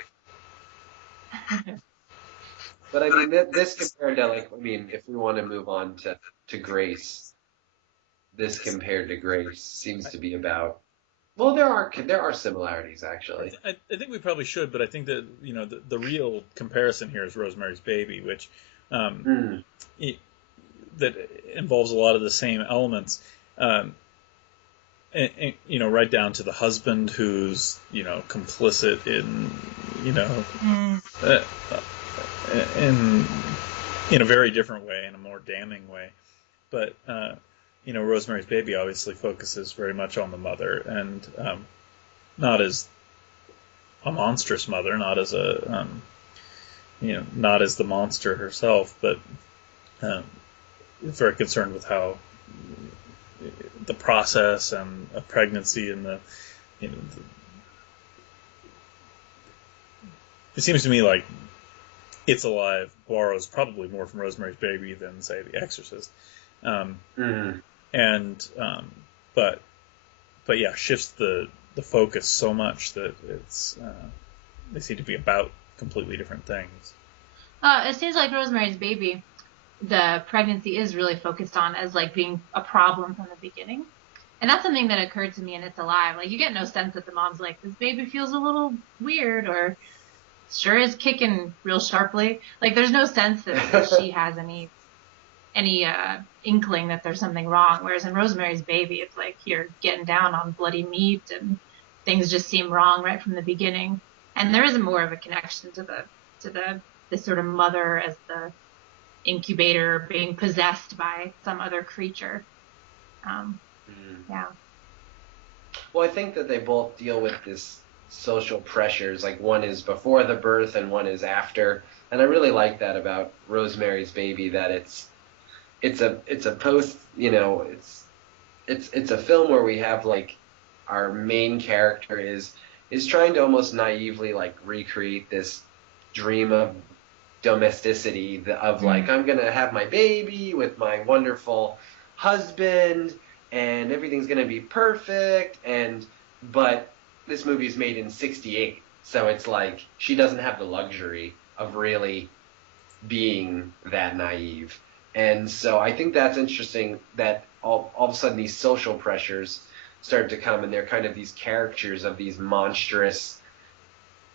But I mean, this compared to if we want to move on to Grace, this compared to Grace seems to be about. Well, there are similarities actually. I think we probably should, but I think that the real comparison here is Rosemary's Baby, which that involves a lot of the same elements. And, right down to the husband who's complicit in in a very different way, in a more damning way, but Rosemary's Baby obviously focuses very much on the mother, and not as a monstrous mother, not as a not as the monster herself, but very concerned with how the process and a pregnancy and it seems to me like It's Alive borrows probably more from Rosemary's Baby than, say, The Exorcist. But yeah, shifts the focus so much that it's they seem to be about completely different things. It seems like Rosemary's Baby, the pregnancy is really focused on as like being a problem from the beginning. And that's something that occurred to me in It's Alive. Like, you get no sense that the mom's like, this baby feels a little weird, or sure is kicking real sharply. Like, there's no sense that she has any inkling that there's something wrong. Whereas in Rosemary's Baby, it's like you're getting down on bloody meat and things just seem wrong right from the beginning. And there is more of a connection to the sort of mother as the incubator being possessed by some other creature. Yeah. Well, I think that they both deal with this social pressures. Like, one is before the birth and one is after. And I really like that about Rosemary's Baby, that it's a post, it's a film where we have like our main character is trying to almost naively like recreate this dream of domesticity of like, I'm going to have my baby with my wonderful husband and everything's going to be perfect. But this movie's made in 1968. So it's like, she doesn't have the luxury of really being that naive. And so I think that's interesting that all of a sudden these social pressures start to come, and they're kind of these caricatures of these monstrous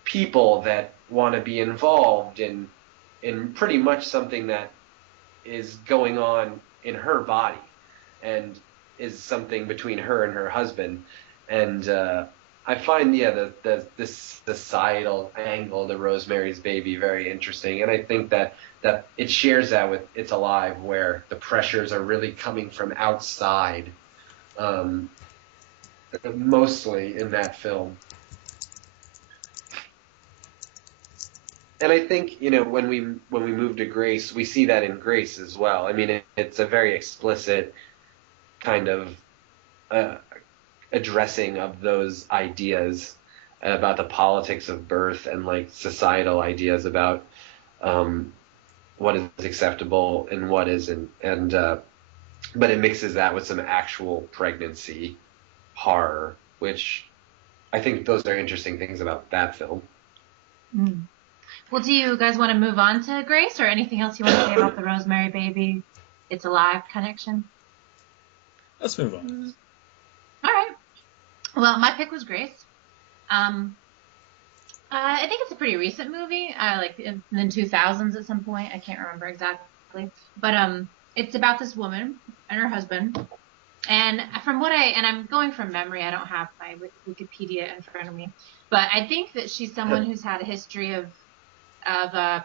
people that want to be involved in pretty much something that is going on in her body and is something between her and her husband. And I find, this societal angle to Rosemary's Baby very interesting. And I think that it shares that with It's Alive, where the pressures are really coming from outside, mostly in that film. And I think, when we move to Grace, we see that in Grace as well. I mean, it's a very explicit kind of addressing of those ideas about the politics of birth and like societal ideas about what is acceptable and what isn't. And but it mixes that with some actual pregnancy horror, which I think those are interesting things about that film. Mm. Well, do you guys want to move on to Grace, or anything else you want to say about the Rosemary Baby, It's Alive connection? Let's move on. All right. Well, my pick was Grace. I think it's a pretty recent movie, like in the 2000s at some point. I can't remember exactly. But it's about this woman and her husband. And I'm going from memory, I don't have my Wikipedia in front of me. But I think that she's someone who's had a history of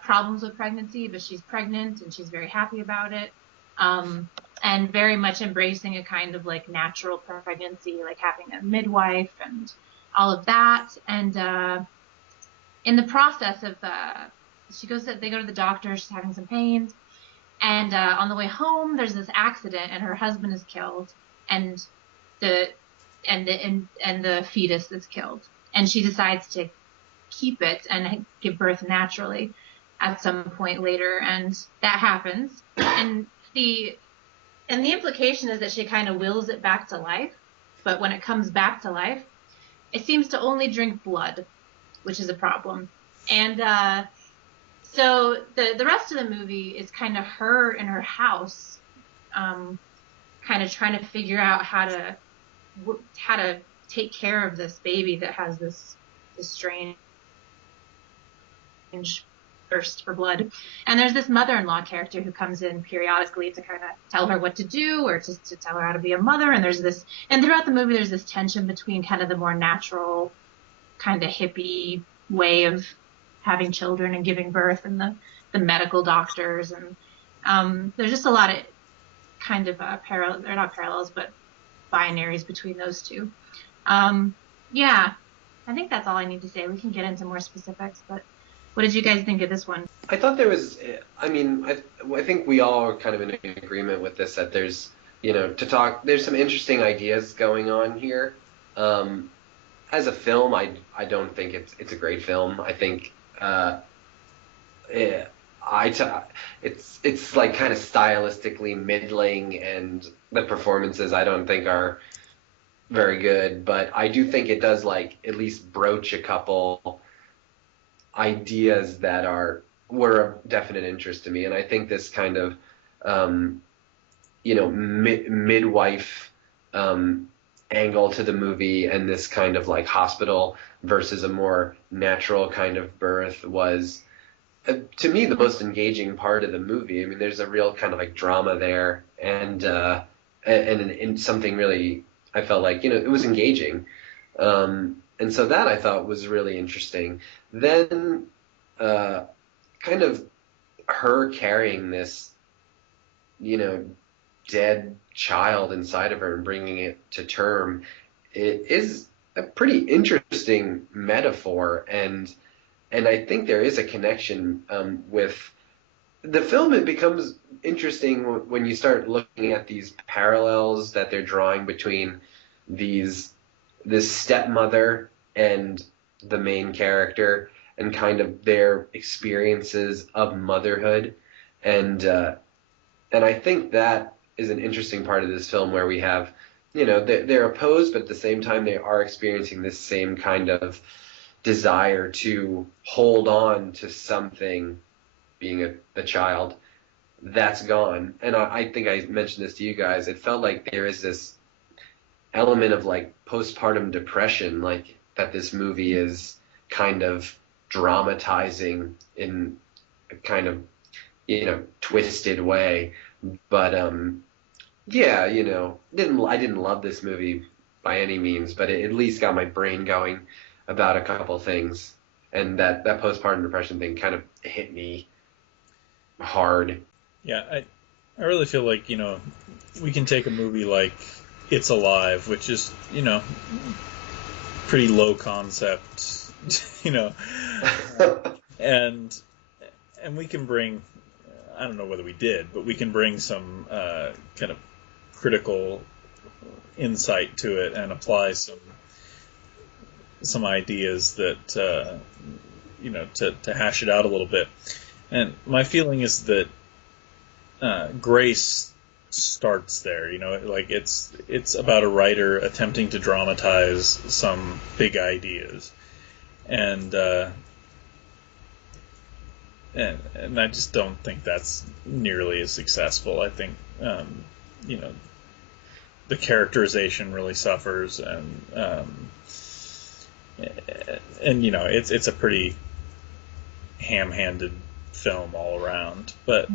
problems with pregnancy, but she's pregnant and she's very happy about it. And very much embracing a kind of like natural pregnancy, like having a midwife and all of that. And in the process of they go to the doctor, she's having some pains, and on the way home there's this accident and her husband is killed, and the fetus is killed, and she decides to keep it and give birth naturally at some point later, and that happens, and the implication is that she kind of wills it back to life, but when it comes back to life, it seems to only drink blood, which is a problem. And so the rest of the movie is kind of her in her house, kind of trying to figure out how to take care of this baby that has this strange thirst for blood. And there's this mother-in-law character who comes in periodically to kind of tell her what to do, or just to tell her how to be a mother. And throughout the movie there's this tension between kind of the more natural, kind of hippie way of having children and giving birth, and the medical doctors. And there's just a lot of kind of they're not parallels, but binaries between those two. Yeah, I think that's all I need to say. We can get into more specifics, but what did you guys think of this one? I thought there was, I think we all are kind of in agreement with this, that there's, there's some interesting ideas going on here. As a film, I don't think it's a great film. I think it's like kind of stylistically middling, and the performances I don't think are very good. But I do think it does like at least broach a couple ideas that were of definite interest to me. And I think this kind of midwife angle to the movie, and this kind of like hospital versus a more natural kind of birth was, to me, the most engaging part of the movie. I mean, there's a real kind of like drama there, and something really, I felt like, it was engaging. And so that I thought was really interesting. Then kind of her carrying this, dead child inside of her and bringing it to term, it is a pretty interesting metaphor. And I think there is a connection with the film. It becomes interesting when you start looking at these parallels that they're drawing between this stepmother and the main character, and kind of their experiences of motherhood. And I think that is an interesting part of this film, where we have, they're opposed, but at the same time they are experiencing this same kind of desire to hold on to something, being a child, that's gone. And I think I mentioned this to you guys. It felt like there is this element of like postpartum depression, like that this movie is kind of dramatizing in a kind of, twisted way. But yeah, I didn't love this movie by any means, but it at least got my brain going about a couple things. And that postpartum depression thing kind of hit me hard. Yeah, I really feel like, we can take a movie like It's Alive, which is, pretty low concept, and we can bring, I don't know whether we did, but we can bring some kind of critical insight to it and apply some ideas that, to hash it out a little bit. And my feeling is that Grace starts there, like it's about a writer attempting to dramatize some big ideas, and I just don't think that's nearly as successful. I think the characterization really suffers, and it's a pretty ham-handed film all around, but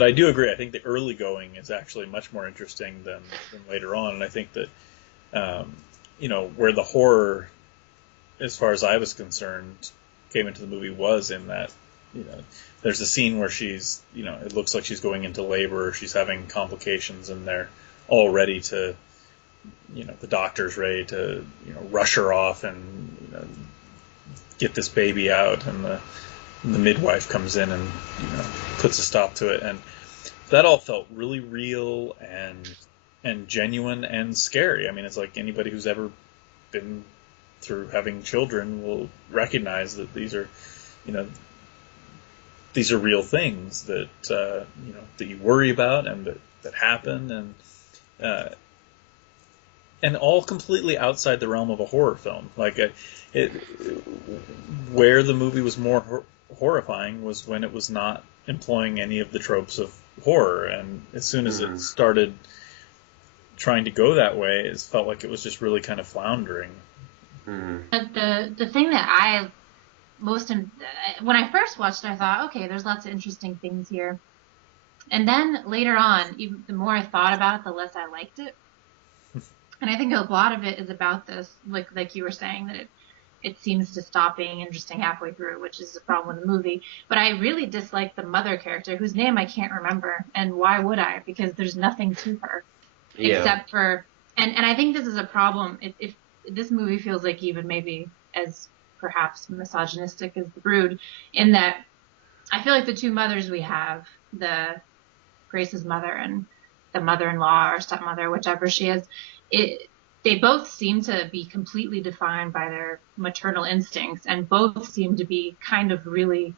I do agree. I think the early going is actually much more interesting than later on, and I think that where the horror, as far as I was concerned, came into the movie was in that there's a scene where she's it looks like she's going into labor, she's having complications, and they're all ready to the doctor's ready to rush her off and get this baby out, and the midwife comes in and puts a stop to it, and that all felt really real and genuine and scary. I mean, it's like anybody who's ever been through having children will recognize that these are real things that that you worry about and that happen, and all completely outside the realm of a horror film. Like where the movie was more horrifying was when it was not employing any of the tropes of horror, and as soon as it started trying to go that way, it felt like it was just really kind of floundering. The thing that I when I first watched it, I thought, okay, there's lots of interesting things here, and then later on, even the more I thought about it, the less I liked it. And I think a lot of it is about this, like you were saying, that it seems to stop being interesting halfway through, which is a problem with the movie. But I really dislike the mother character, whose name I can't remember, and why would I? Because there's nothing to her except for, and I think this is a problem. If this movie feels like even maybe as perhaps misogynistic as The Brood, in that I feel like the two mothers we have, Grace's mother and the mother-in-law or stepmother, whichever she is, they both seem to be completely defined by their maternal instincts, and both seem to be kind of really,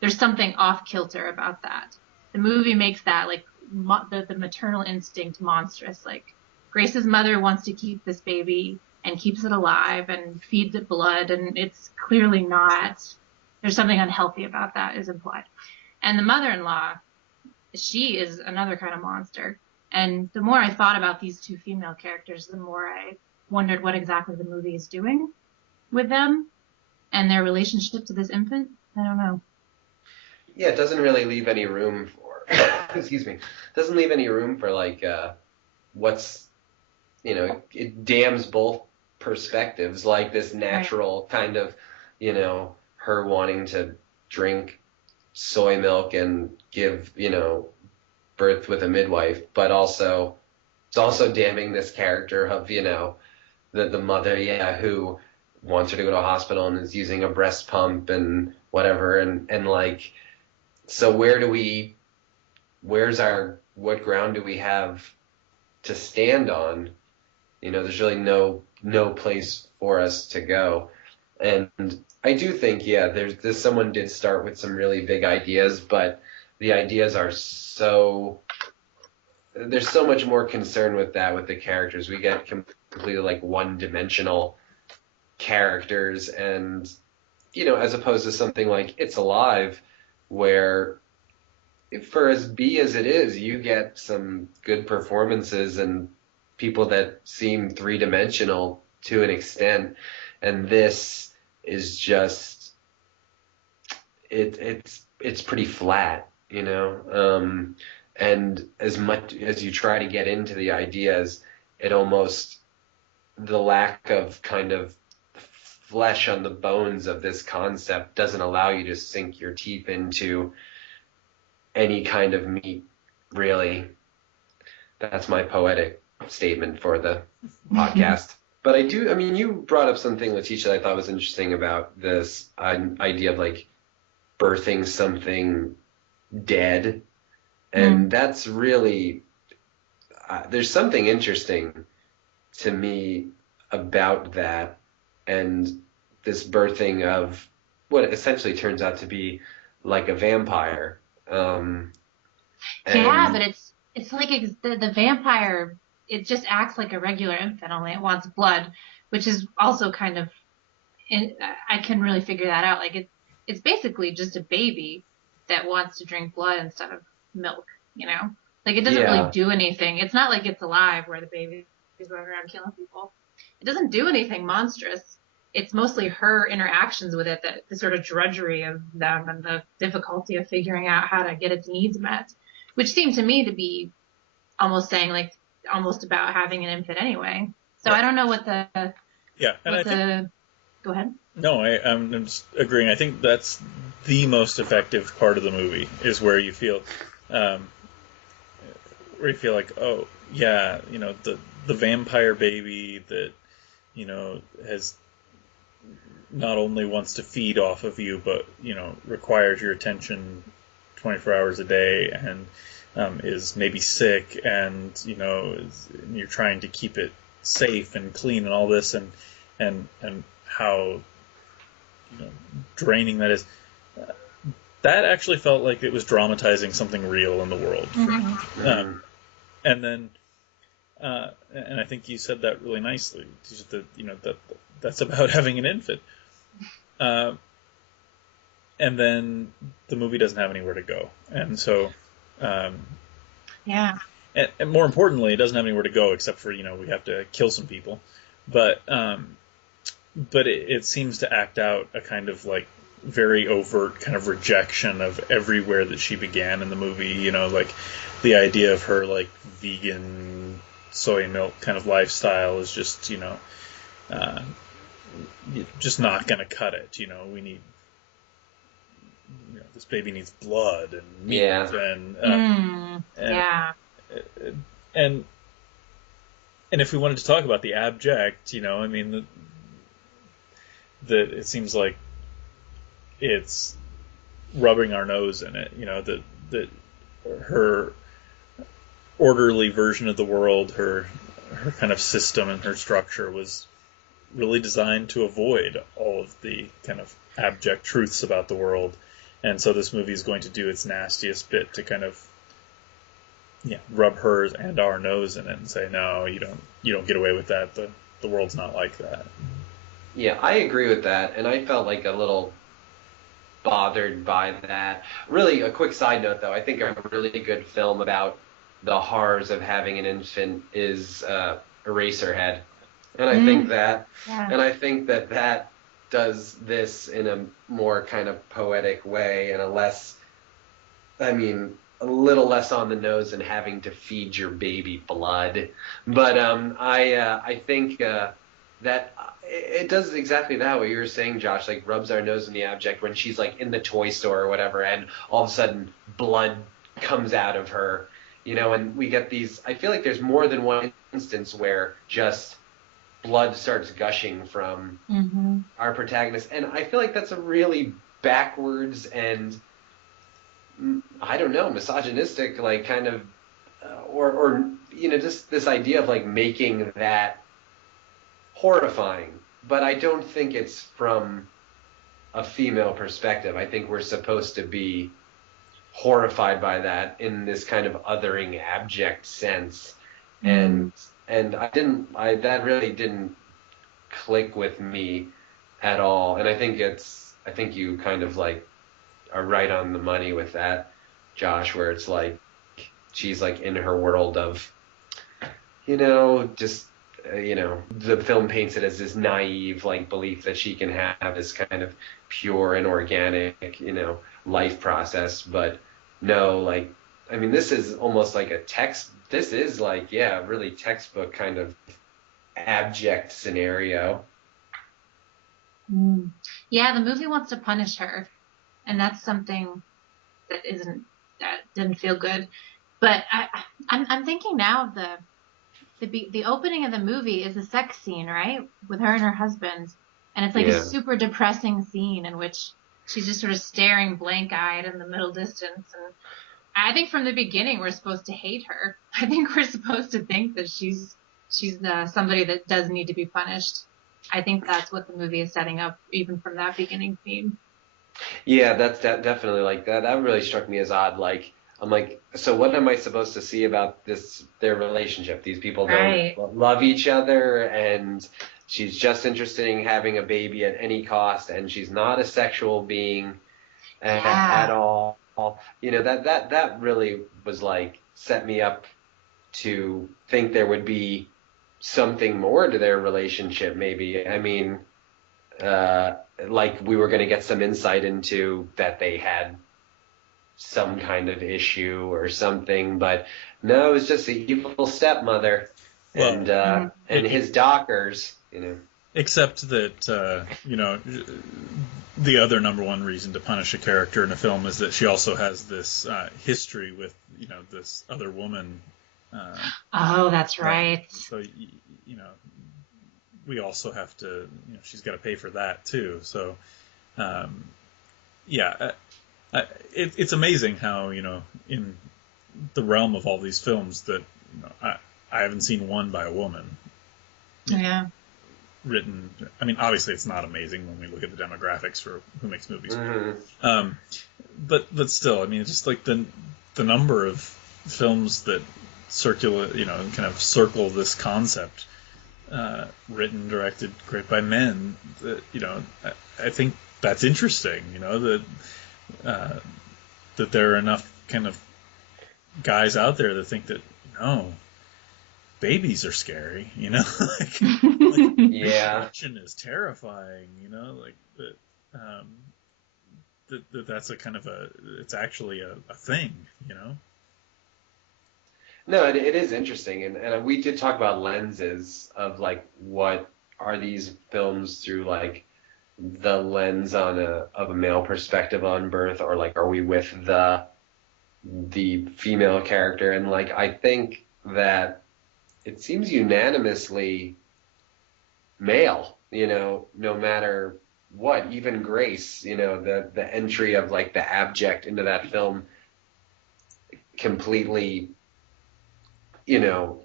there's something off-kilter about that. The movie makes that, like, the maternal instinct monstrous. Like, Grace's mother wants to keep this baby and keeps it alive and feeds it blood, and it's clearly not, there's something unhealthy about that is implied. And the mother-in-law, she is another kind of monster. And the more I thought about these two female characters, the more I wondered what exactly the movie is doing with them and their relationship to this infant. I don't know. Yeah, it doesn't really leave any room for, excuse me, doesn't leave any room for like, what's, it damns both perspectives, like this natural kind of, her wanting to drink soy milk and give, birth with a midwife, but also it's also damning this character of the mother who wants her to go to a hospital and is using a breast pump and whatever, and like, so what ground do we have to stand on? There's really no place for us to go. And I do think there's someone did start with some really big ideas, but the ideas are there's so much more concern with the characters. We get completely like one-dimensional characters, and as opposed to something like It's Alive, where for as B as it is, you get some good performances and people that seem three-dimensional to an extent, and this is just it's pretty flat, you know. And as much as you try to get into the ideas, it almost the lack of kind of flesh on the bones of this concept doesn't allow you to sink your teeth into any kind of meat, really. That's my poetic statement for the podcast. But I mean, you brought up something, Letitia, that I thought was interesting about this idea of like birthing something dead. And that's really, there's something interesting to me about that and this birthing of what essentially turns out to be like a vampire. Yeah, but it's like the vampire, it just acts like a regular infant, only it wants blood, which is also kind of, I can really figure that out. Like it's basically just a baby that wants to drink blood instead of milk, you know? Like it doesn't really do anything. It's not like It's Alive where the baby is going around killing people. It doesn't do anything monstrous. It's mostly her interactions with it, the sort of drudgery of them and the difficulty of figuring out how to get its needs met, which seemed to me to be almost saying like almost about having an infant anyway. So I don't know what the go ahead. No, I'm just agreeing. I think that's the most effective part of the movie is where you feel like, oh yeah, you know, the vampire baby that, you know, has not only wants to feed off of you, but, you know, requires your attention 24 hours a day and is maybe sick and, you know, you're trying to keep it safe and clean and all this and how, you know, draining that is. That actually felt like it was dramatizing something real in the world. Mm-hmm. And then, and I think you said that really nicely. That, you know, that's about having an infant. And then the movie doesn't have anywhere to go, and so, yeah. And more importantly, it doesn't have anywhere to go except for, you know, we have to kill some people, but it seems to act out a kind of like very overt kind of rejection of everywhere that she began in the movie. You know, like the idea of her like vegan soy milk kind of lifestyle is just, you know, just not going to cut it. You know, we need, you know, this baby needs blood and meat and if we wanted to talk about the abject, you know, I mean, that it seems like it's rubbing our nose in it, you know, that her orderly version of the world, her kind of system and her structure was really designed to avoid all of the kind of abject truths about the world. And so this movie is going to do its nastiest bit to kind of, yeah, rub hers and our nose in it and say, no, you don't get away with that. The world's not like that. Yeah, I agree with that, and I felt like a little bothered by that. Really, a quick side note, though, I think a really good film about the horrors of having an infant is Eraserhead, and I think that, that does this in a more kind of poetic way and a little less on the nose than having to feed your baby blood. But I think that it does exactly that, what you were saying, Josh, like rubs our nose in the abject when she's like in the toy store or whatever, and all of a sudden blood comes out of her, you know, and we get these, I feel like there's more than one instance where just blood starts gushing from our protagonist, and I feel like that's a really backwards and, I don't know, misogynistic, like kind of, or you know, just this idea of like making that horrifying. But I don't think it's from a female perspective. I think we're supposed to be horrified by that in this kind of othering, abject sense, and that really didn't click with me at all. And I think you kind of like are right on the money with that. Josh, where it's like she's like in her world of, just the film paints it as this naive like belief that she can have this kind of pure and organic, life process. But no, like, I mean, this is almost like this is like, yeah, really textbook kind of abject scenario. Yeah, the movie wants to punish her, and that's something that didn't feel good. But I'm thinking now of the opening of the movie is a sex scene, right, with her and her husband, and it's like a super depressing scene in which she's just sort of staring blank-eyed in the middle distance. And I think from the beginning we're supposed to hate her. I think we're supposed to think that she's somebody that does need to be punished. I think that's what the movie is setting up, even from that beginning theme. Yeah, that's definitely like that. That really struck me as odd. Like, I'm like, so what am I supposed to see about their relationship? These people don't love each other, and she's just interested in having a baby at any cost, and she's not a sexual being at all. That really was like set me up to think there would be something more to their relationship, maybe. I mean, like we were going to get some insight into that they had some kind of issue or something, but no, it was just the evil stepmother and his dockers, Except that, the other number one reason to punish a character in a film is that she also has this history with, this other woman. Oh, that's right. So, we also have to, she's got to pay for that too. So, it's amazing how, in the realm of all these films that, I haven't seen one by a woman. Yeah. Written. I mean, obviously it's not amazing when we look at the demographics for who makes movies. Mm-hmm. But still, I mean, just like the number of films that kind of circle this concept, written, directed, created by men, that, I think that's interesting, that there are enough kind of guys out there that think that, babies are scary, yeah, action is terrifying, that's a kind of it's actually a thing, No, it is interesting, and we did talk about lenses of like what are these films through like the lens of a male perspective on birth, or like are we with the female character? And like I think that it seems unanimously male, no matter what, even Grace, the entry of like the abject into that film completely,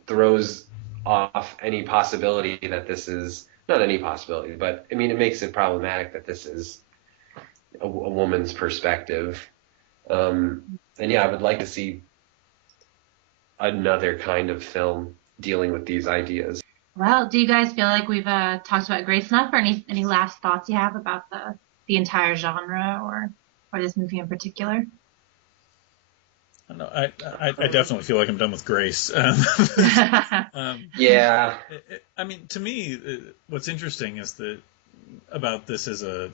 throws off any possibility that this is, not any possibility, but I mean, it makes it problematic that this is a woman's perspective. And yeah, I would like to see another kind of film dealing with these ideas. Well, do you guys feel like we've talked about Grace enough, or any last thoughts you have about the entire genre or this movie in particular? No, I definitely feel like I'm done with Grace. Yeah. I mean, to me, what's interesting is that about this as a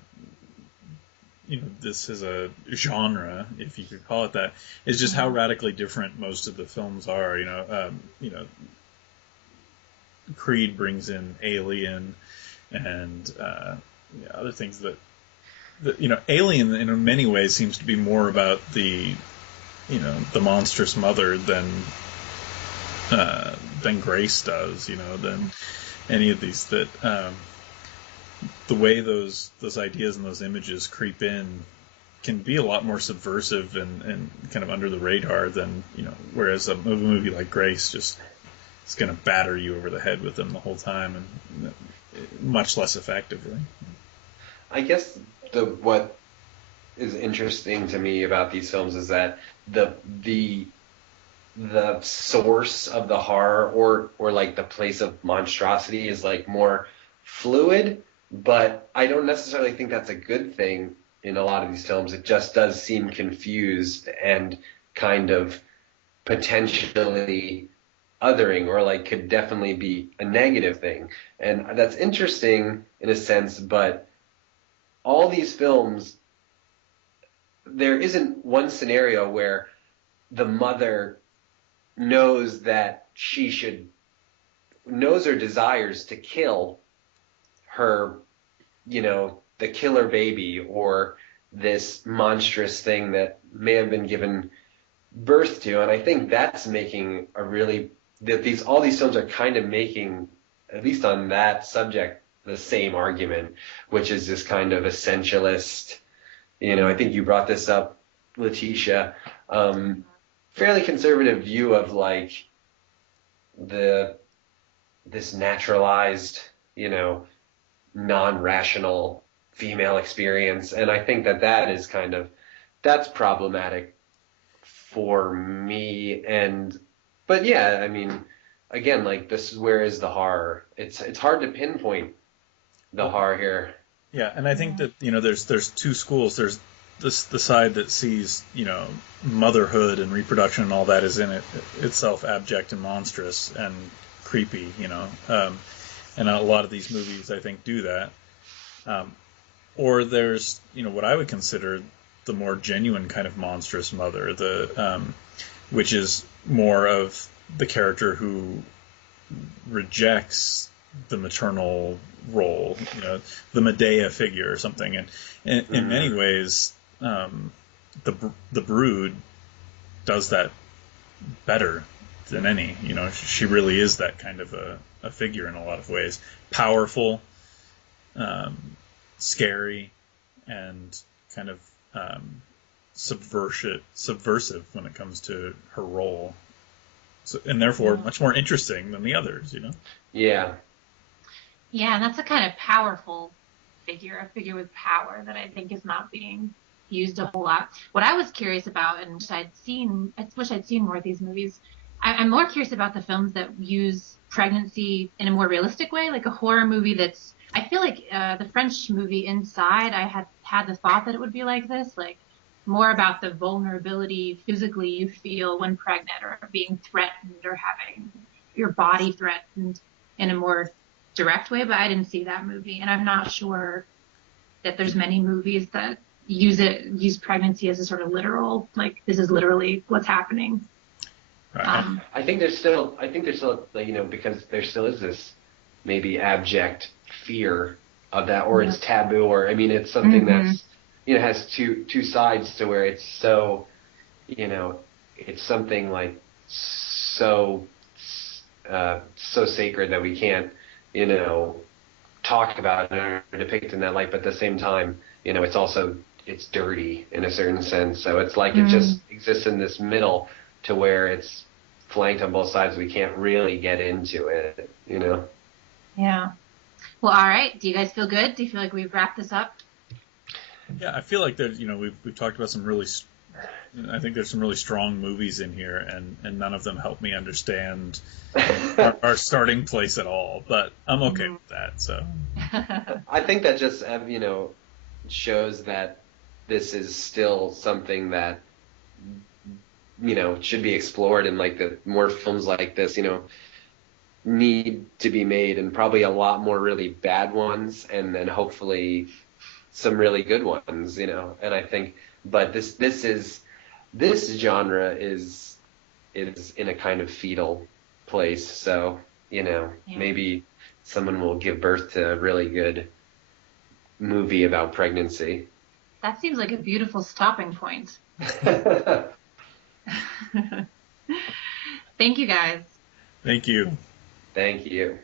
genre, if you could call it that, is just how radically different most of the films are. Creed brings in Alien and other things that Alien in many ways seems to be more about the monstrous mother than Grace does, than any of these, that the way those ideas and those images creep in can be a lot more subversive and kind of under the radar than, whereas a movie like Grace just is going to batter you over the head with them the whole time, and much less effectively. I guess what is interesting to me about these films is that the source of the horror or like the place of monstrosity is like more fluid, but I don't necessarily think that's a good thing in a lot of these films. It just does seem confused, and kind of potentially othering, or like could definitely be a negative thing. And that's interesting in a sense, but all these films, there isn't one scenario where the mother knows that she knows or desires to kill her, the killer baby, or this monstrous thing that may have been given birth to. And I think that's making all these films are kind of making, at least on that subject, the same argument, which is this kind of essentialist, I think you brought this up, Letitia, fairly conservative view of like this naturalized, non-rational female experience. And I think that is that's problematic for me. But yeah, I mean, again, like where is the horror? It's hard to pinpoint the horror here. Yeah, and I think that there's two schools. There's the side that sees motherhood and reproduction and all that is in itself abject and monstrous and creepy, and a lot of these movies I think do that. Or there's what I would consider the more genuine kind of monstrous mother, which is more of the character who rejects the maternal role, the Medea figure or something. And in many ways, the Brood does that better than any. She really is that kind of a figure in a lot of ways. Powerful, scary, and kind of subversive when it comes to her role. So, and therefore much more interesting than the others, Yeah. Yeah, and that's a kind of powerful figure, a figure with power that I think is not being used a whole lot. What I was curious about, and I wish I'd seen more of these movies, I'm more curious about the films that use pregnancy in a more realistic way, like a horror movie I feel like the French movie Inside, I had the thought that it would be like this, like more about the vulnerability physically you feel when pregnant or being threatened or having your body threatened in a more direct way, but I didn't see that movie, and I'm not sure that there's many movies that use pregnancy as a sort of literal, like this is literally what's happening. Right. I think there's still, because there still is this maybe abject fear of that, or it's taboo, or it's something that's has two sides to where it's so, it's something like so sacred that we can't talk about or depict in that light, but at the same time, it's dirty in a certain sense. So it's like it just exists in this middle to where it's flanked on both sides. We can't really get into it, Yeah. Well, all right. Do you guys feel good? Do you feel like we've wrapped this up? Yeah, I feel like there's, we've talked about I think there's some really strong movies in here, and none of them help me understand our starting place at all. But I'm okay with that. So I think that just shows that this is still something that should be explored, and like the more films like this need to be made, and probably a lot more really bad ones, and then hopefully some really good ones, and I think, but this genre is in a kind of fetal place, so maybe someone will give birth to a really good movie about pregnancy. That seems like a beautiful stopping point. Thank you, guys. Thank you. Thank you.